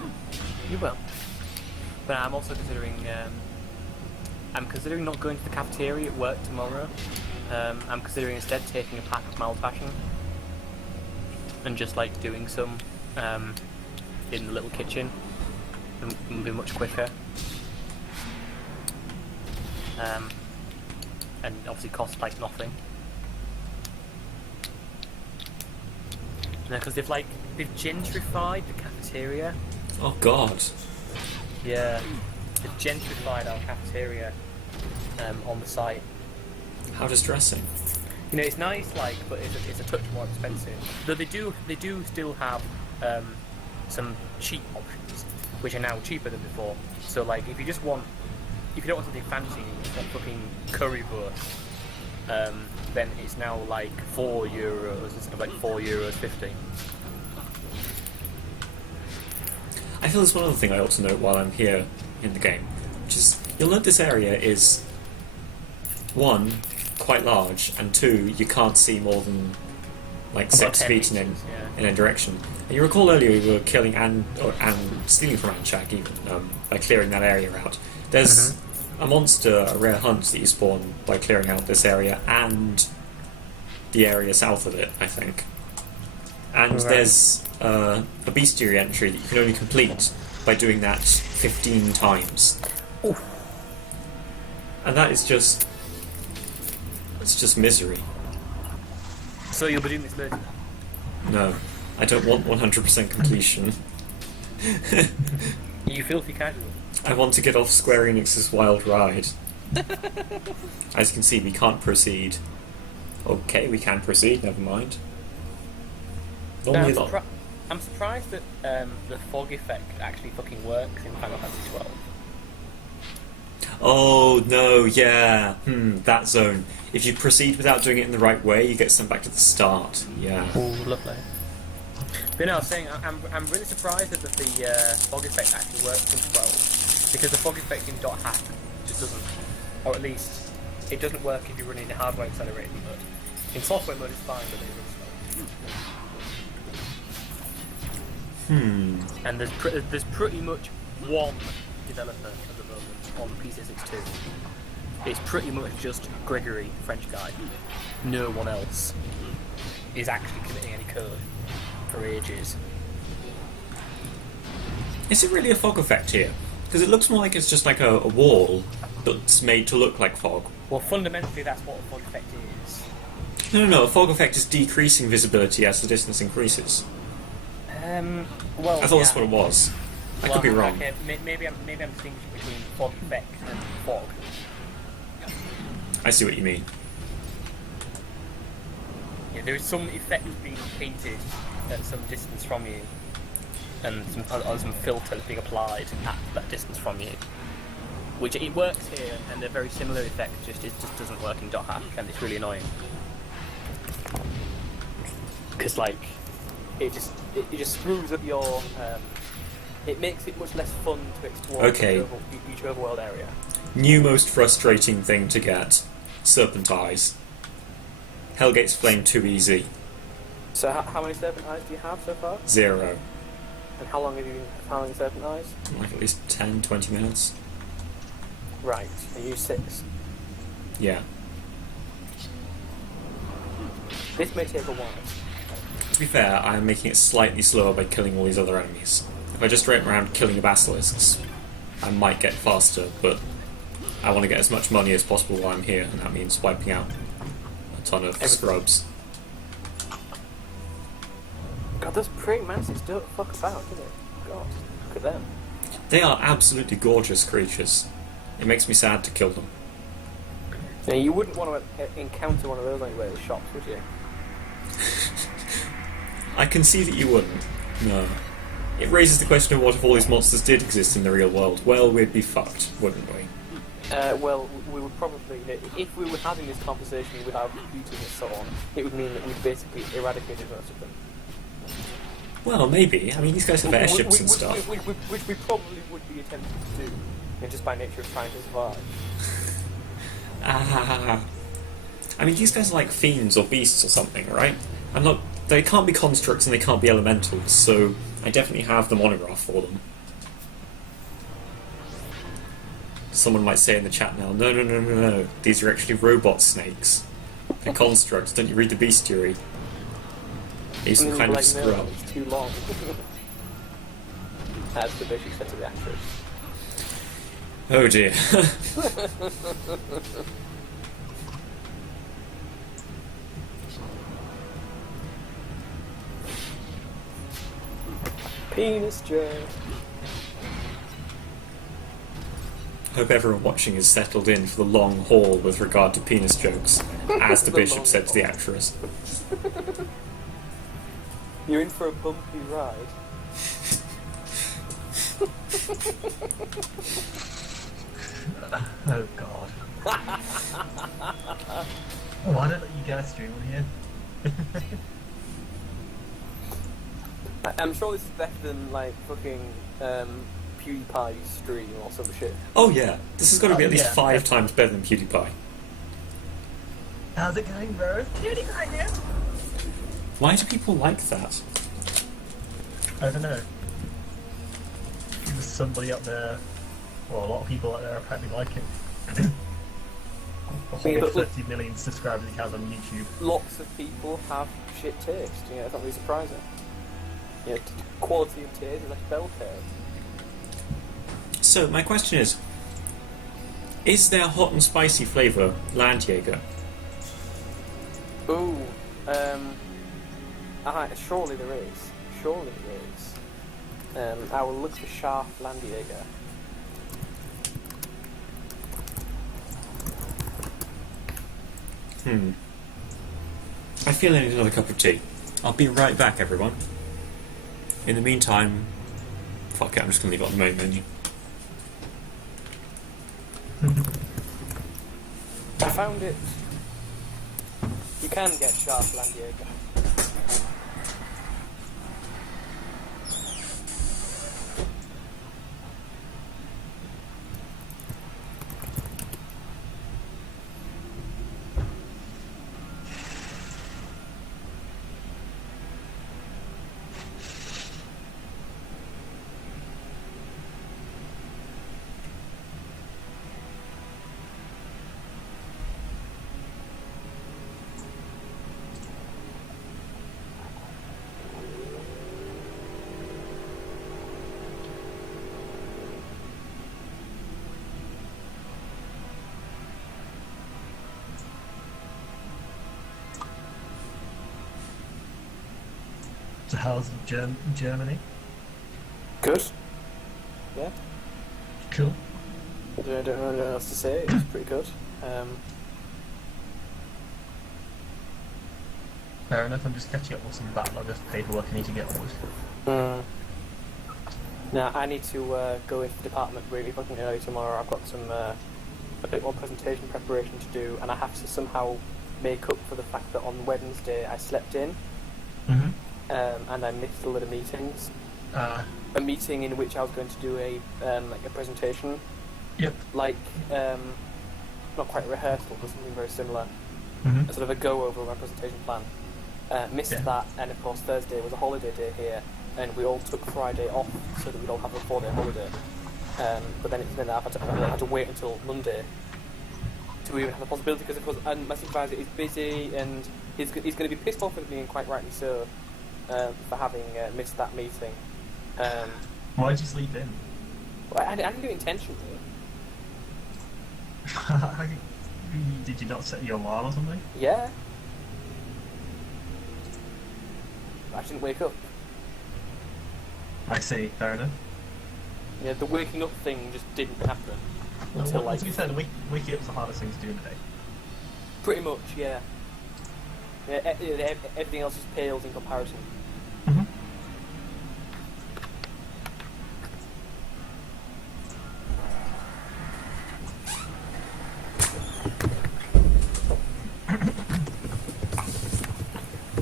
You will. But I'm also considering... I'm considering not going to the cafeteria at work tomorrow. I'm considering instead taking a pack of maltashen and just like doing some in the little kitchen. It'll be much quicker. And obviously cost like nothing. Because they've gentrified the cafeteria. Oh God. Yeah, they've gentrified our cafeteria on the site. How distressing. It's nice, but it's a touch more expensive. Though they do still have some cheap options, which are now cheaper than before. So if you don't want something fancy, like fucking currywurst, then it's now like €4 instead of like €4.50. I feel there's one other thing I ought to note while I'm here in the game, which is you'll note this area is 1, quite large, and 2, you can't see more than like 6 feet in any direction. And you recall earlier we were killing and stealing from Anshak even by clearing that area out. There's a monster, a rare hunt that you spawn by clearing out this area and the area south of it, I think. And there's a bestiary entry that you can only complete by doing that 15 times. Oof. And that is just... it's just misery. So you'll be doing this later? No, I don't want 100% completion. You filthy casual. I want to get off Square Enix's wild ride. As you can see, we can't proceed. Okay, we can proceed, never mind. I'm surprised that the fog effect actually fucking works in Final Fantasy XII. Oh, no, yeah. That zone. If you proceed without doing it in the right way, you get sent back to the start. Yeah. Oh, lovely. But no, I was saying, I'm really surprised that the fog effect actually works in 12. Because the fog effect in .hack just doesn't. Or at least, it doesn't work if you run in hardware accelerated mode. In software mode it's fine, but it runs slow. And there's pretty much one developer at the moment on PCSX2. It's pretty much just Gregory, French guy. No one else is actually committing any code for ages. Is it really a fog effect here? Because it looks more like it's just like a wall that's made to look like fog. Well, fundamentally that's what a fog effect is. No, a fog effect is decreasing visibility as the distance increases. Well, I thought that's what it was. I could be wrong. Okay, maybe I'm distinguishing between fog effect and fog. I see what you mean. Yeah, there is some effect being painted at some distance from you. and some filters being applied at that distance from you. Which it works here, and a very similar effect it just doesn't work in .hack, and it's really annoying. Because it just screws up your. It makes it much less fun to explore each overworld area. New most frustrating thing to get: serpent eyes. Hellgate's Flame too easy. So how many serpent eyes do you have so far? 0. And how long have you been finding serpent eyes? Like at least 10, 20 minutes. Right. And you 6. Yeah. This may take a while. To be fair, I am making it slightly slower by killing all these other enemies. If I just went around killing the basilisks, I might get faster, but I want to get as much money as possible while I'm here, and that means wiping out a ton of scrubs. God, those praying mantises don't fuck about, do they? God, look at them. They are absolutely gorgeous creatures. It makes me sad to kill them. Now, you wouldn't want to encounter one of those anywhere in the shops, would you? I can see that you wouldn't. No. It raises the question of what if all these monsters did exist in the real world. Well, we'd be fucked, wouldn't we? Well, we would probably... If we were having this conversation without computers and so on, it would mean that we'd basically eradicated most of them. Well, maybe. I mean, these guys have airships and stuff. Which we probably would be attempting to do, just by nature of trying to survive. I mean, these guys are like fiends or beasts or something, right? They can't be constructs and they can't be elementals, so I definitely have the monograph for them. Someone might say in the chat now, no, these are actually robot snakes. They're constructs, don't you read the bestiary? He's some kind of scrub. No, it's too long. As the bishop said to the actress. Oh dear. Penis joke. Hope everyone watching is settled in for the long haul with regard to penis jokes, as the bishop said to the actress. You're in for a bumpy ride. Oh god. Why don't you get a stream on here? I'm sure this is better than like fucking PewDiePie's stream or some shit. Oh yeah, this has got to be at least yeah, 5 times better than PewDiePie. How's it going, bro? PewDiePie here. Why do people like that? I don't know. There's somebody up there, well, a lot of people out there apparently like it. The whole 30 million subscribers he has on YouTube. Lots of people have shit taste, it's not really surprising. Quality of taste is like a bell curve. So, my question is there hot and spicy flavour Landjäger? Ooh, surely there is. Surely there is. I will look for sharp Landjäger. I feel I need another cup of tea. I'll be right back, everyone. In the meantime, fuck it, I'm just going to leave it on the main menu. I found it. You can get sharp Landjäger. So how's Germany? Good. Yeah. Cool. I don't know what else to say. It's pretty good. Fair enough, I'm just catching up with some backlog of paperwork I need to get on with. Now I need to go into the department really fucking early tomorrow. I've got some a bit more presentation preparation to do, and I have to somehow make up for the fact that on Wednesday I slept in, and I missed a lot of meetings. A meeting in which I was going to do a like a presentation. Yep. Like not quite a rehearsal, but something very similar. A sort of a go over my presentation plan. Missed that, and of course Thursday was a holiday day here, and we all took Friday off so that we'd all have a 4-day holiday. But then it's meant that I had to wait until Monday to even have a possibility, because of course my supervisor is busy and he's going to be pissed off with me, and quite rightly so, for having missed that meeting. Why did you sleep in? Well, I didn't do it intentionally. Did you not set your alarm or something? Yeah. I didn't wake up. I see, fair enough. Yeah, the waking up thing just didn't happen until To be fair, waking up is the hardest thing to do in a day. Pretty much, yeah. Yeah, everything else just pales in comparison.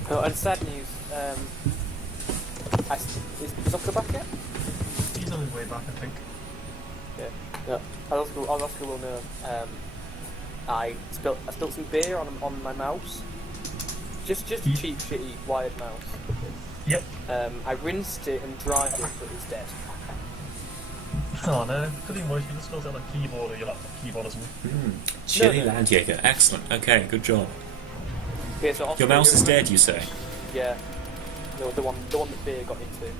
Oh, and sad news. Is Oscar back yet? He's on his way back, I think. Yeah. Oscar will know. I spilt some beer on my mouse. Just a cheap, shitty wired mouse. Yep. I rinsed it and dried it, but it's dead. Oh no, couldn't worse. You just spilled it on a keyboard or your laptop keyboard or something. Chili Landjäger, excellent. Okay, good job. Yeah, so Your mouse is dead, you say? Yeah. No, the one that beer got into.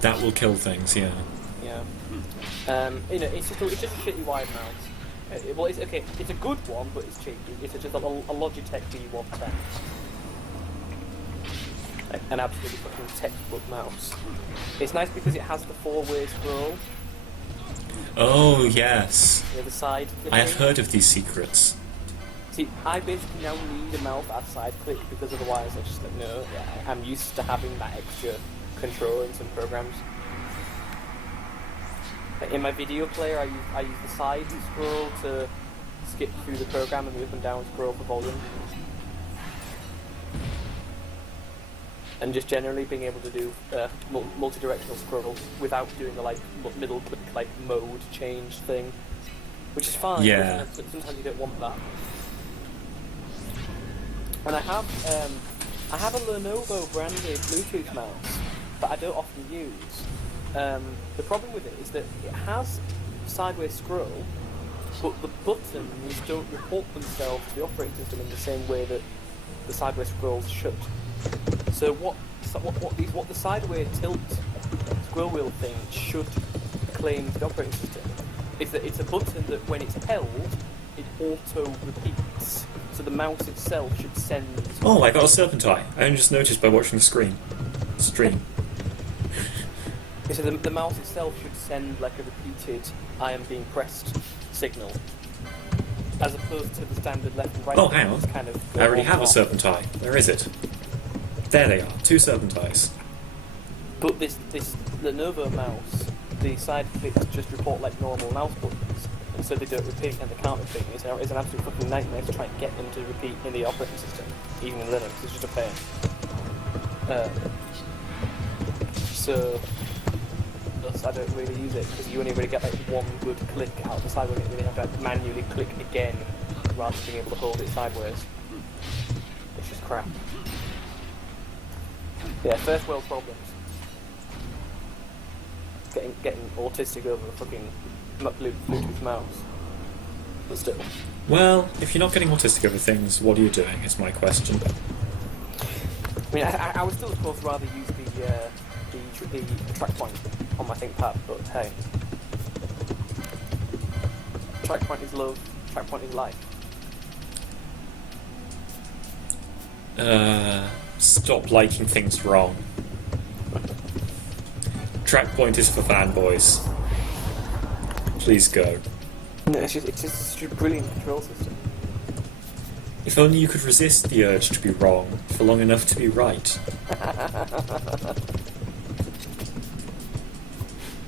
That will kill things, yeah. Yeah. It's just a shitty wired mouse. Well, it's okay. It's a good one, but it's cheap. It's just a Logitech V110. An absolutely fucking textbook mouse. It's nice because it has the 4-way scroll. Oh, yes. The other side. I have heard of these secrets. See, I basically now need a mouse that side click, because otherwise I just no. I'm used to having that extra control in some programs. Like in my video player, I use the side scroll to skip through the program, and the up and down scroll for volume. And just generally being able to do multi-directional scroll without doing the middle click mode change thing, which is fine. Yeah. Sometimes you don't want that. And I have a Lenovo branded Bluetooth mouse that I don't often use. The problem with it is that it has sideways scroll, but the buttons don't report themselves to the operating system in the same way that the sideways scrolls should. So what the sideways tilt scroll wheel thing should claim to the operating system is that it's a button that when it's held, it auto repeats. So the mouse itself should send. Oh, I got a serpentine. I only just noticed by watching the stream. So the mouse itself should send like a repeated "I am being pressed" signal, as opposed to the standard left and right. Oh, hang on. Kind of I already have a serpentine. Where is it? There they are. 2 serpentines. But this Lenovo mouse, the side clicks just report like normal mouse buttons, and so they don't repeat and they can't repeat. It's an absolute fucking nightmare to try and get them to repeat in the operating system, even in Linux. It's just a pain. So thus I don't really use it, because you only really get like one good click out of the sideways. You really have to like, manually click again rather than being able to hold it sideways. It's just crap. Yeah, first world problems. Getting autistic over a fucking Bluetooth mouse. But still. Well, if you're not getting autistic over things, what are you doing, is my question. I mean, I would still, of course, rather use the track point on my ThinkPad, but hey. Track point is love, track point is life. Stop liking things wrong. Trackpoint is for fanboys. Please go. No, it's just a brilliant control system. If only you could resist the urge to be wrong for long enough to be right.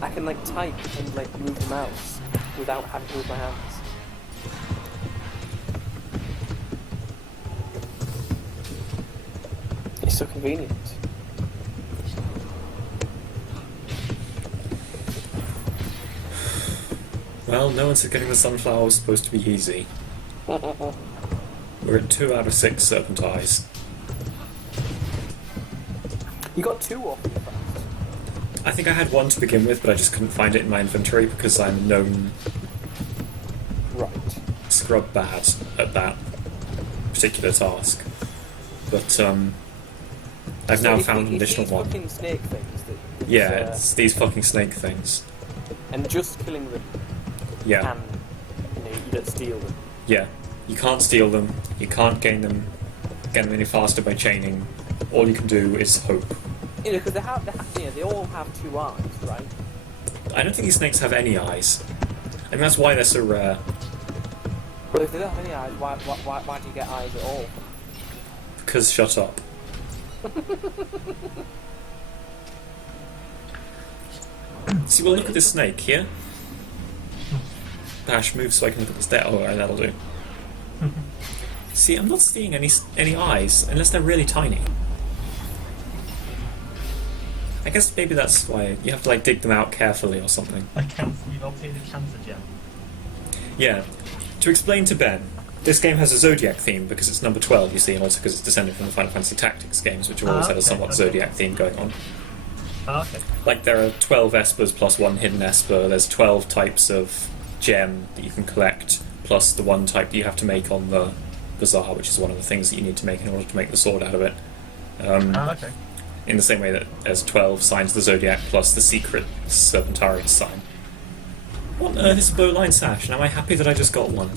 I can like type and like move the mouse without having to move my hands. It's so convenient. Well, no one said getting the sunflower was supposed to be easy. We're at 2 out of 6 serpent eyes. You got 2 off in fact. I think I had 1 to begin with, but I just couldn't find it in my inventory because I'm known Right. scrub bad at that particular task. But I've now found an additional these one. fucking snake things that Yeah, it's these fucking snake things. and just killing them Yeah, and you don't steal them. yeah. You can't steal them. You can't get them any faster by chaining. All you can do is hope. You know, because they all have 2 eyes, right? I don't think these snakes have any eyes. And that's why they're so rare. But if they don't have any eyes, why do you get eyes at all? Because shut up. See, well, look at this snake here. Dash, move so I can look at this there. Oh, right, that'll do. See, I'm not seeing any eyes, unless they're really tiny. I guess maybe that's why you have to, like, dig them out carefully or something. You've obtained a cancer gem. Yeah. To explain to Ben, this game has a Zodiac theme because it's number 12, you see, and also because it's descended from the Final Fantasy Tactics games, which have always had a somewhat Zodiac theme going on. Okay. Like, there are 12 espers plus 1 hidden esper, there's 12 types of gem that you can collect, plus the 1 type that you have to make on the Bazaar, which is one of the things that you need to make in order to make the sword out of it. Okay. In the same way that there's 12 signs of the Zodiac plus the secret Serpentarius sign. What on earth is a bowline sash, and am I happy that I just got one?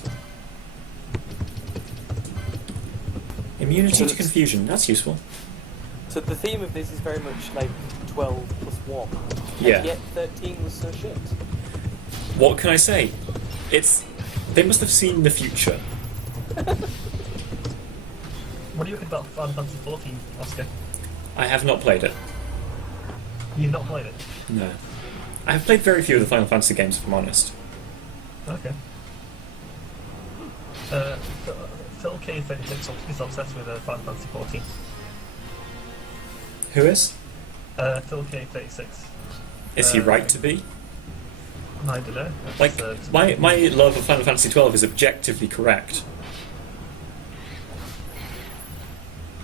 Immunity to confusion, that's useful. So the theme of this is very much like 12 plus 1. Yeah. And yet 13 was so shit. What can I say? They must have seen the future. What do you think about Final Fantasy XIV, Oscar? I have not played it. You've not played it? No. I have played very few of the Final Fantasy games, if I'm honest. Okay. Phil K36 is obsessed with Final Fantasy XIV. Who is? Phil K36. Is he right to be? I don't know. Like, my love of Final Fantasy XII is objectively correct.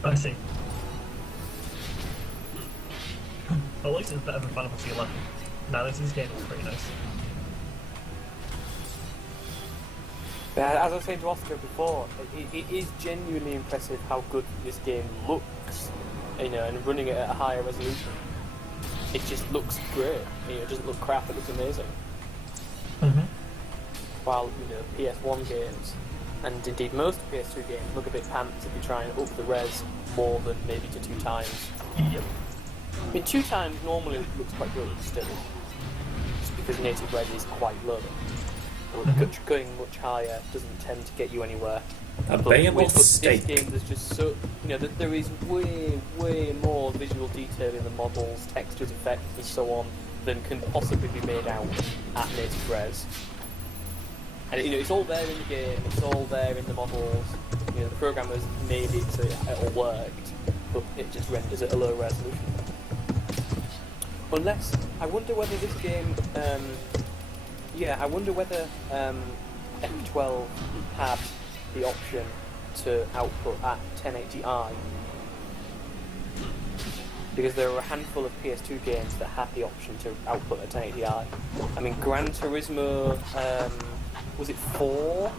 I see. At least it's better than Final Fantasy XI. Now this game is pretty nice. But as I was saying to Oscar before, it is genuinely impressive how good this game looks, you know, and running it at a higher resolution. It just looks great. You know, it doesn't look crap. It looks amazing. Mm-hmm. While PS1 games, and indeed most PS2 games, look a bit pants if you try and up the res more than maybe to 2 times. Yep. I mean, 2 times normally looks quite good still, just because native res is quite low. Going much higher doesn't tend to get you anywhere. A But Behemoth this steak. game, there's just so there is way more visual detail in the models, textures, effects, and so on than can possibly be made out at native res. And it's all there in the game, it's all there in the models. The programmers made it so it all worked, but it just renders at a low resolution. Unless, I wonder whether this game, I wonder whether FF12 had the option to output at 1080i. Because there are a handful of PS2 games that had the option to output at 1080i. I mean, Gran Turismo, was it 4?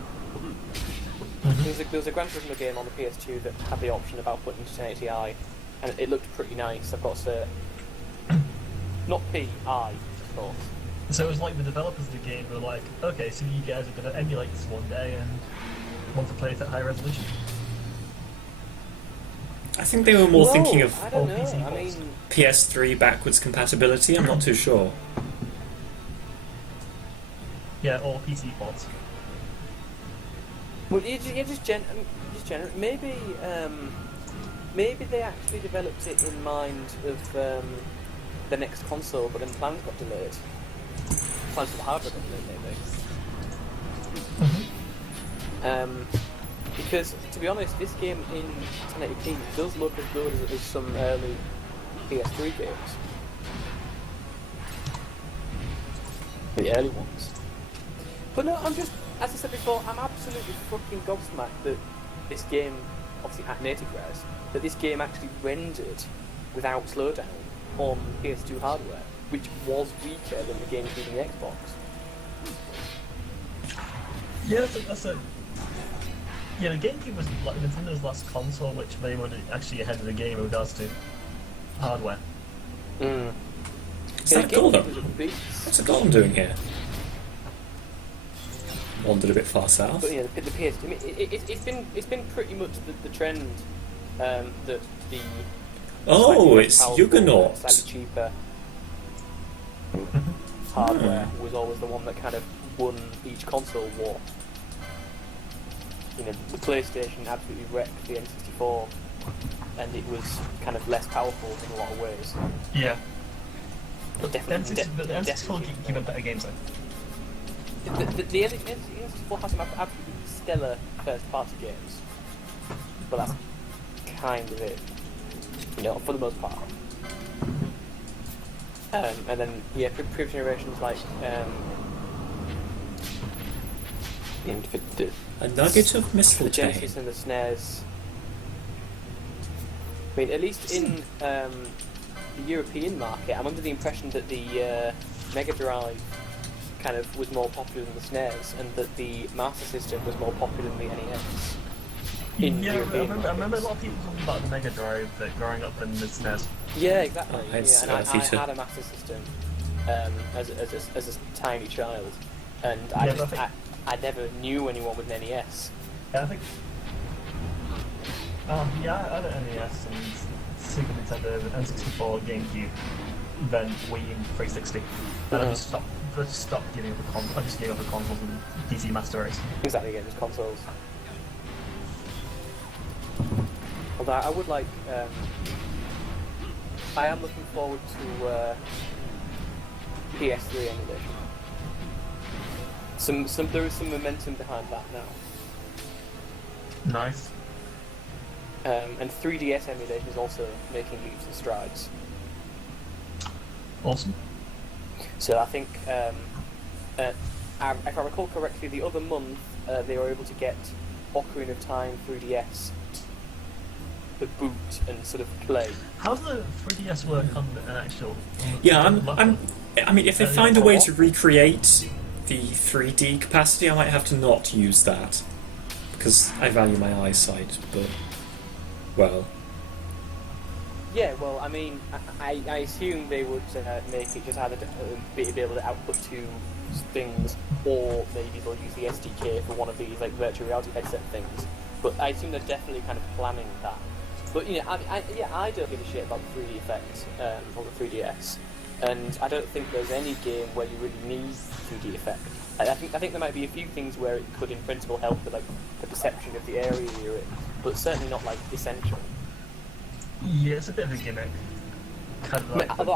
There was a Gran Turismo game on the PS2 that had the option of outputting to 1080i, and it looked pretty nice, I've got to say. Not PI, of course. So it was like the developers of the game were like, okay, so you guys are going to emulate this one day and want to play it at high resolution. I think they were more thinking of I don't know. PC I ports. mean, PS3 backwards compatibility, I'm not too sure. Yeah, or PC ports. well, just general. Maybe they actually developed it in mind of the next console, but then plans got delayed. plans for the hardware maybe. Because, to be honest, this game in 1080p does look as good as some early PS3 games. The early ones. But no, I'm just, as I said before, I'm absolutely fucking gobsmacked that this game, obviously at native res, that this game actually rendered without slowdown on PS2 hardware, which was weaker than the games using the Xbox. Yeah, the GameCube was like Nintendo's last console, which they were actually ahead of the game in regards to hardware. Is that Golem? What's a Golem doing here? Wandered a bit far south. But yeah, the PS. I mean, it's been pretty much the trend that the. It's Juggernaut. Slightly cheaper hardware was always the one that kind of won each console war. You know, the PlayStation absolutely wrecked the N64, and it was kind of less powerful in a lot of ways. Yeah. But The N64 gave a better games though. The N64 has some absolutely stellar first-party games, but that's kind of it. You know, for the most part. And then, yeah, previous generations like A nugget of the misfortune. Genesis and the SNES. I mean, at least in the European market, I'm under the impression that the Mega Drive kind of was more popular than the SNES, and that the Master System was more popular than the NES. I remember a lot of people talking about the Mega Drive growing up in the SNES. Yeah, exactly. Oh, it's, and I Vita. had a Master System as a tiny child, and I never knew anyone with an NES. Yeah, I think. I had an NES and Super Nintendo, N64, GameCube, then Wii and 360. Then I just stopped giving up the consoles. I just gave up the consoles and PC Master Race. Exactly, yeah, just consoles. Although I would like, I am looking forward to PS3 emulation. There is some momentum behind that now. Nice. And 3DS emulation is also making leaps and strides. Awesome. So I think, if I recall correctly, the other month they were able to get Ocarina of Time 3DS to boot and sort of play. How does the 3DS work on an actual? Yeah, I mean, if they find a way to recreate the 3D capacity, I might have to not use that because I value my eyesight. But well. Yeah, well, I mean, I assume they would make it just either be able to output two things, or maybe they'll use the SDK for one of these like virtual reality headset things. But I assume they're definitely kind of planning that. But you know, I don't give a shit about the 3D effects on the 3DS, and I don't think there's any game where you really need 3D effect. I think there might be a few things where it could, in principle, help with like the perception of the area you're in, but certainly not like essential. Yeah, it's a bit of a gimmick. Kind of like although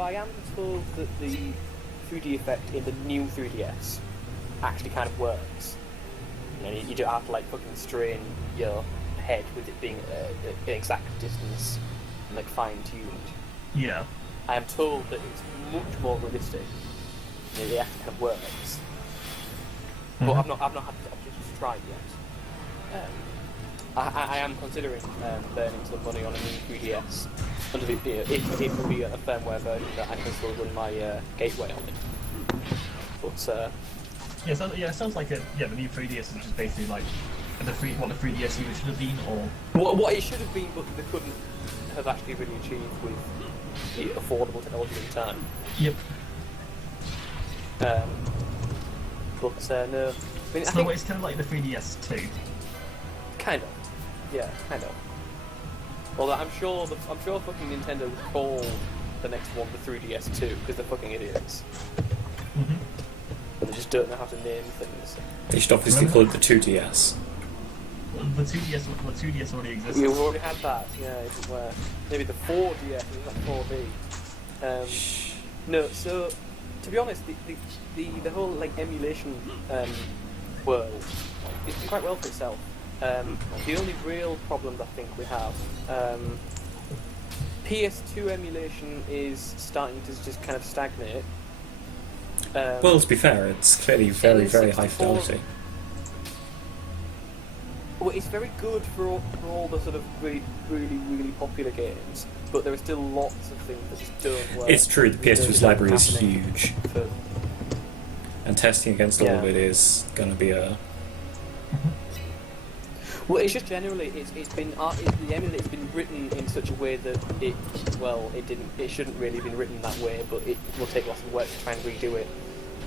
I am told that the 3D effect in the new 3DS actually kind of works. You know, you don't have to like fucking strain your head with it being an exact distance and like fine-tuned. Yeah. I am told that it's much more realistic. You know, it actually kind of works. But I've not had the opportunity to try it yet. I am considering burning some money on a new 3DS under the if it will be a firmware version that I can still run my gateway on it. But it sounds like the new 3DS is just basically like what the 3DS even should have been, or what it should have been, but they couldn't have actually really achieved with the affordable technology at the time. Yep. But no, I mean, so it's kind of like the 3DS 2. Kind of. Yeah, kind of. Although I'm sure fucking Nintendo would call the next one the 3DS 2 because they're fucking idiots. But they just don't know how to name things. They should obviously call it the 2DS. The 2DS already exists. We've already had that, yeah, maybe the 4DS, it was like 4D. No, so to be honest, the whole like emulation world is doing quite well for itself. The only real problems I think we have, PS2 emulation is starting to just kind of stagnate. Well, to be fair, it's clearly very, very high 64 fidelity. Well, it's very good for all the sort of really, really, really popular games, but there are still lots of things that just don't work. It's true, the PS2's library is huge, For, and testing against all of Yeah. it is going to be a... well, it's just generally it's been the emulator's been written in such a way that it shouldn't really have been written that way, but it will take lots of work to try and redo it,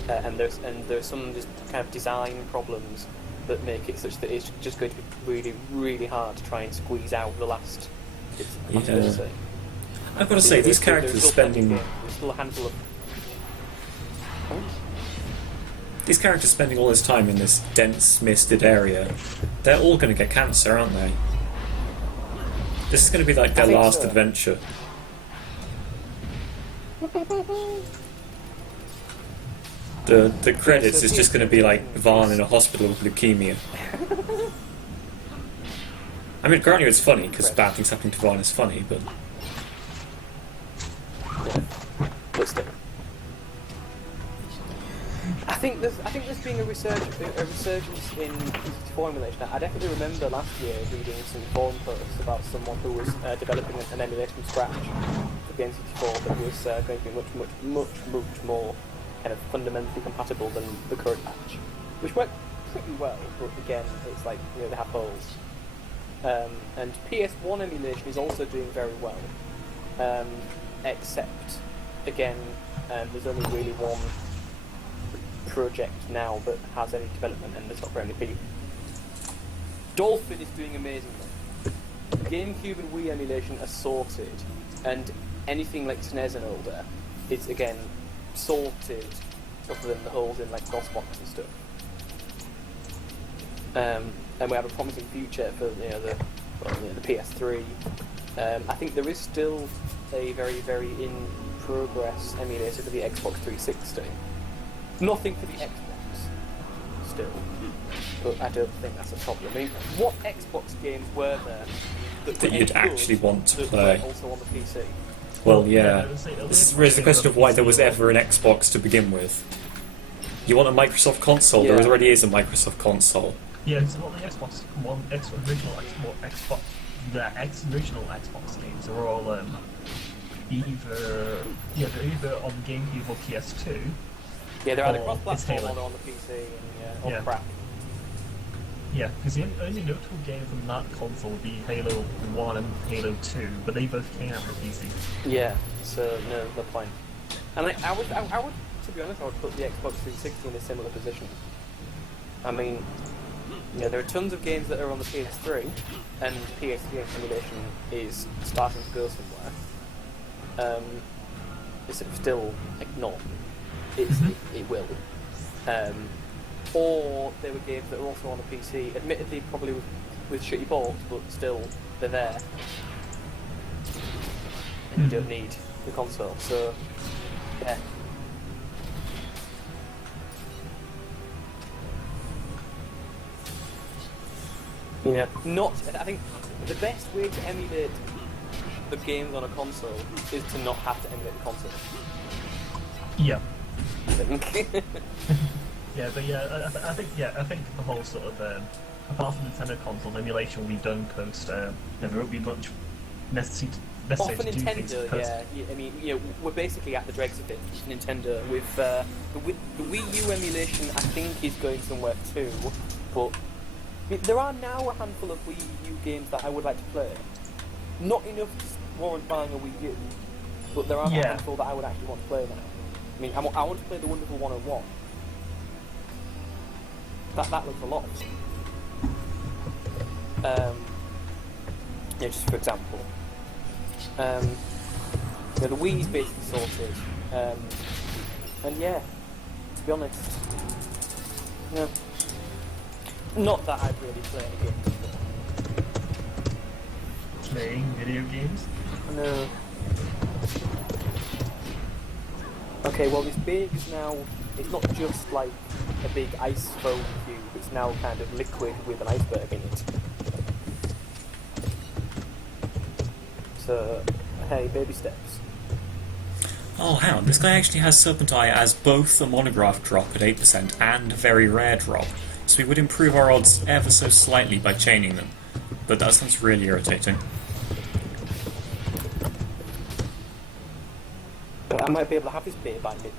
and there's some just kind of design problems that make it such that it's just going to be really, really hard to try and squeeze out the last bits of the Yeah. possibility. I've got to say, these characters There's still plenty of spending... games, there's still a handful of. These characters spending all this time in this dense, misted area, they're all going to get cancer, aren't they? This is going to be like their I think last so. adventure. The credits is just going to be like Varn in a hospital with leukemia. I mean, granted, it's funny because bad things happening to Varn is funny, but But still. I think there's been a resurgence in N64 emulation. I definitely remember last year reading some forum posts about someone who was developing an emulator from scratch for the N64 that was going to be much more kind of fundamentally compatible than the current patch, which worked pretty well. But again, it's like they have holes. And PS1 emulation is also doing very well, except again, there's only really one project now that has any development, and there's not very many people. Dolphin is doing amazingly. GameCube and Wii emulation are sorted, and anything like SNES and older is again sorted, other than the holes in like DOSBox and stuff. And we have a promising future for the PS3. I think there is still a very, very in progress emulator for the Xbox 360. Nothing for the Xbox still, but I don't think that's a problem. I mean, what Xbox games were there that you'd actually want to that play? were also on the PC? Well, yeah. This raises the question of why there was ever an Xbox to begin with. You want a Microsoft console? There Yeah. already is a Microsoft console. Yeah, so what the Xbox One, original Xbox games are all either on GameCube or PS2. Yeah, they're either Or cross-platform it's or Halo. they're on the PC, and all Yeah. crap. Yeah, because the only notable game from that console would be Halo 1 and Halo 2, but they both came out for PC. Yeah, so no point. And I would, to be honest, I would put the Xbox 360 in a similar position. I mean, there are tons of games that are on the PS3, and PS3 emulation is starting to go somewhere. It's still like not. It will. Or there were games that are also on the PC, admittedly probably with shitty ports, but still they're there. And you don't need the console, so yeah. Yeah. I think the best way to emulate the games on a console is to not have to emulate the console. Yeah. I think. Yeah, but I think the whole sort of apart from Nintendo console emulation will be done post. There won't be much necessary For to do things Nintendo, post. I mean, we're basically at the dregs of it. Nintendo with the Wii U emulation, I think is going somewhere too. But I mean, there are now a handful of Wii U games that I would like to play. Not enough to warrant buying a Wii U, but there are a handful that I would actually want to play now. I mean, I want to play the Wonderful 101. That looks a lot of fun. Just for example. The Wii's basically sorted. And yeah, to be honest, not that I'd really play any games before. Playing video games. No. Okay, well this beer is now, it's not just like a big ice foam cube, it's now kind of liquid with an iceberg in it. So, hey, baby steps. Oh, hang on, this guy actually has Serpentine as both a monograph drop at 8% and a very rare drop, so we would improve our odds ever so slightly by chaining them. But that sounds really irritating. But I might be able to have this beer by midnight.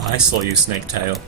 I saw you, Snaketail.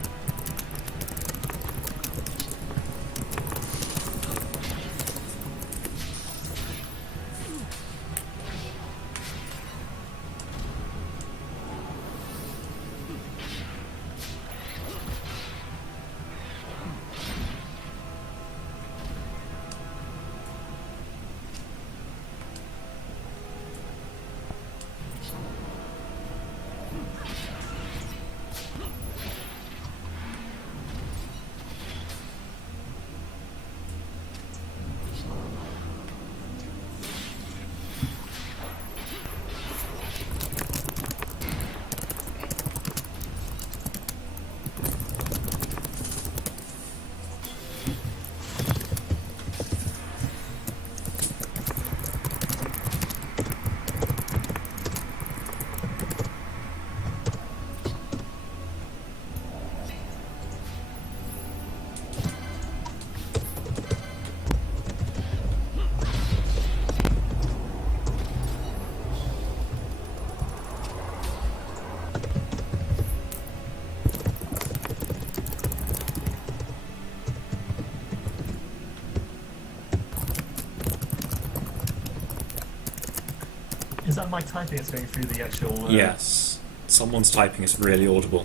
Is that my typing that's going through the actual... Yes. Someone's typing is really audible.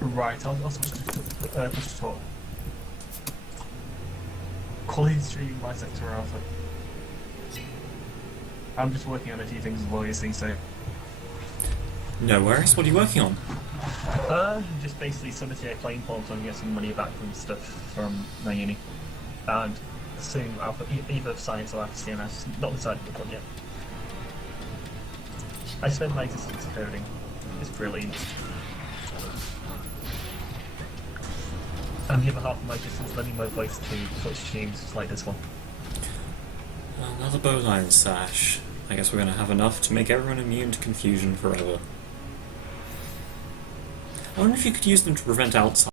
Right, I'll switch to push to talk. Quality streaming by Sector Alpha. I'm just working on a few things as well, you see, so... No worries, what are you working on? Just basically submitting a claim form so I can get some money back from stuff from my uni. And soon Alpha, either Science or Alpha CMS, not decided which one yet. I spend my existence coding. It's brilliant. And the other half of my existence lending my voice to Twitch tunes like this one. Another bowline sash. I guess we're going to have enough to make everyone immune to confusion forever. I wonder if you could use them to prevent Alzheimer's.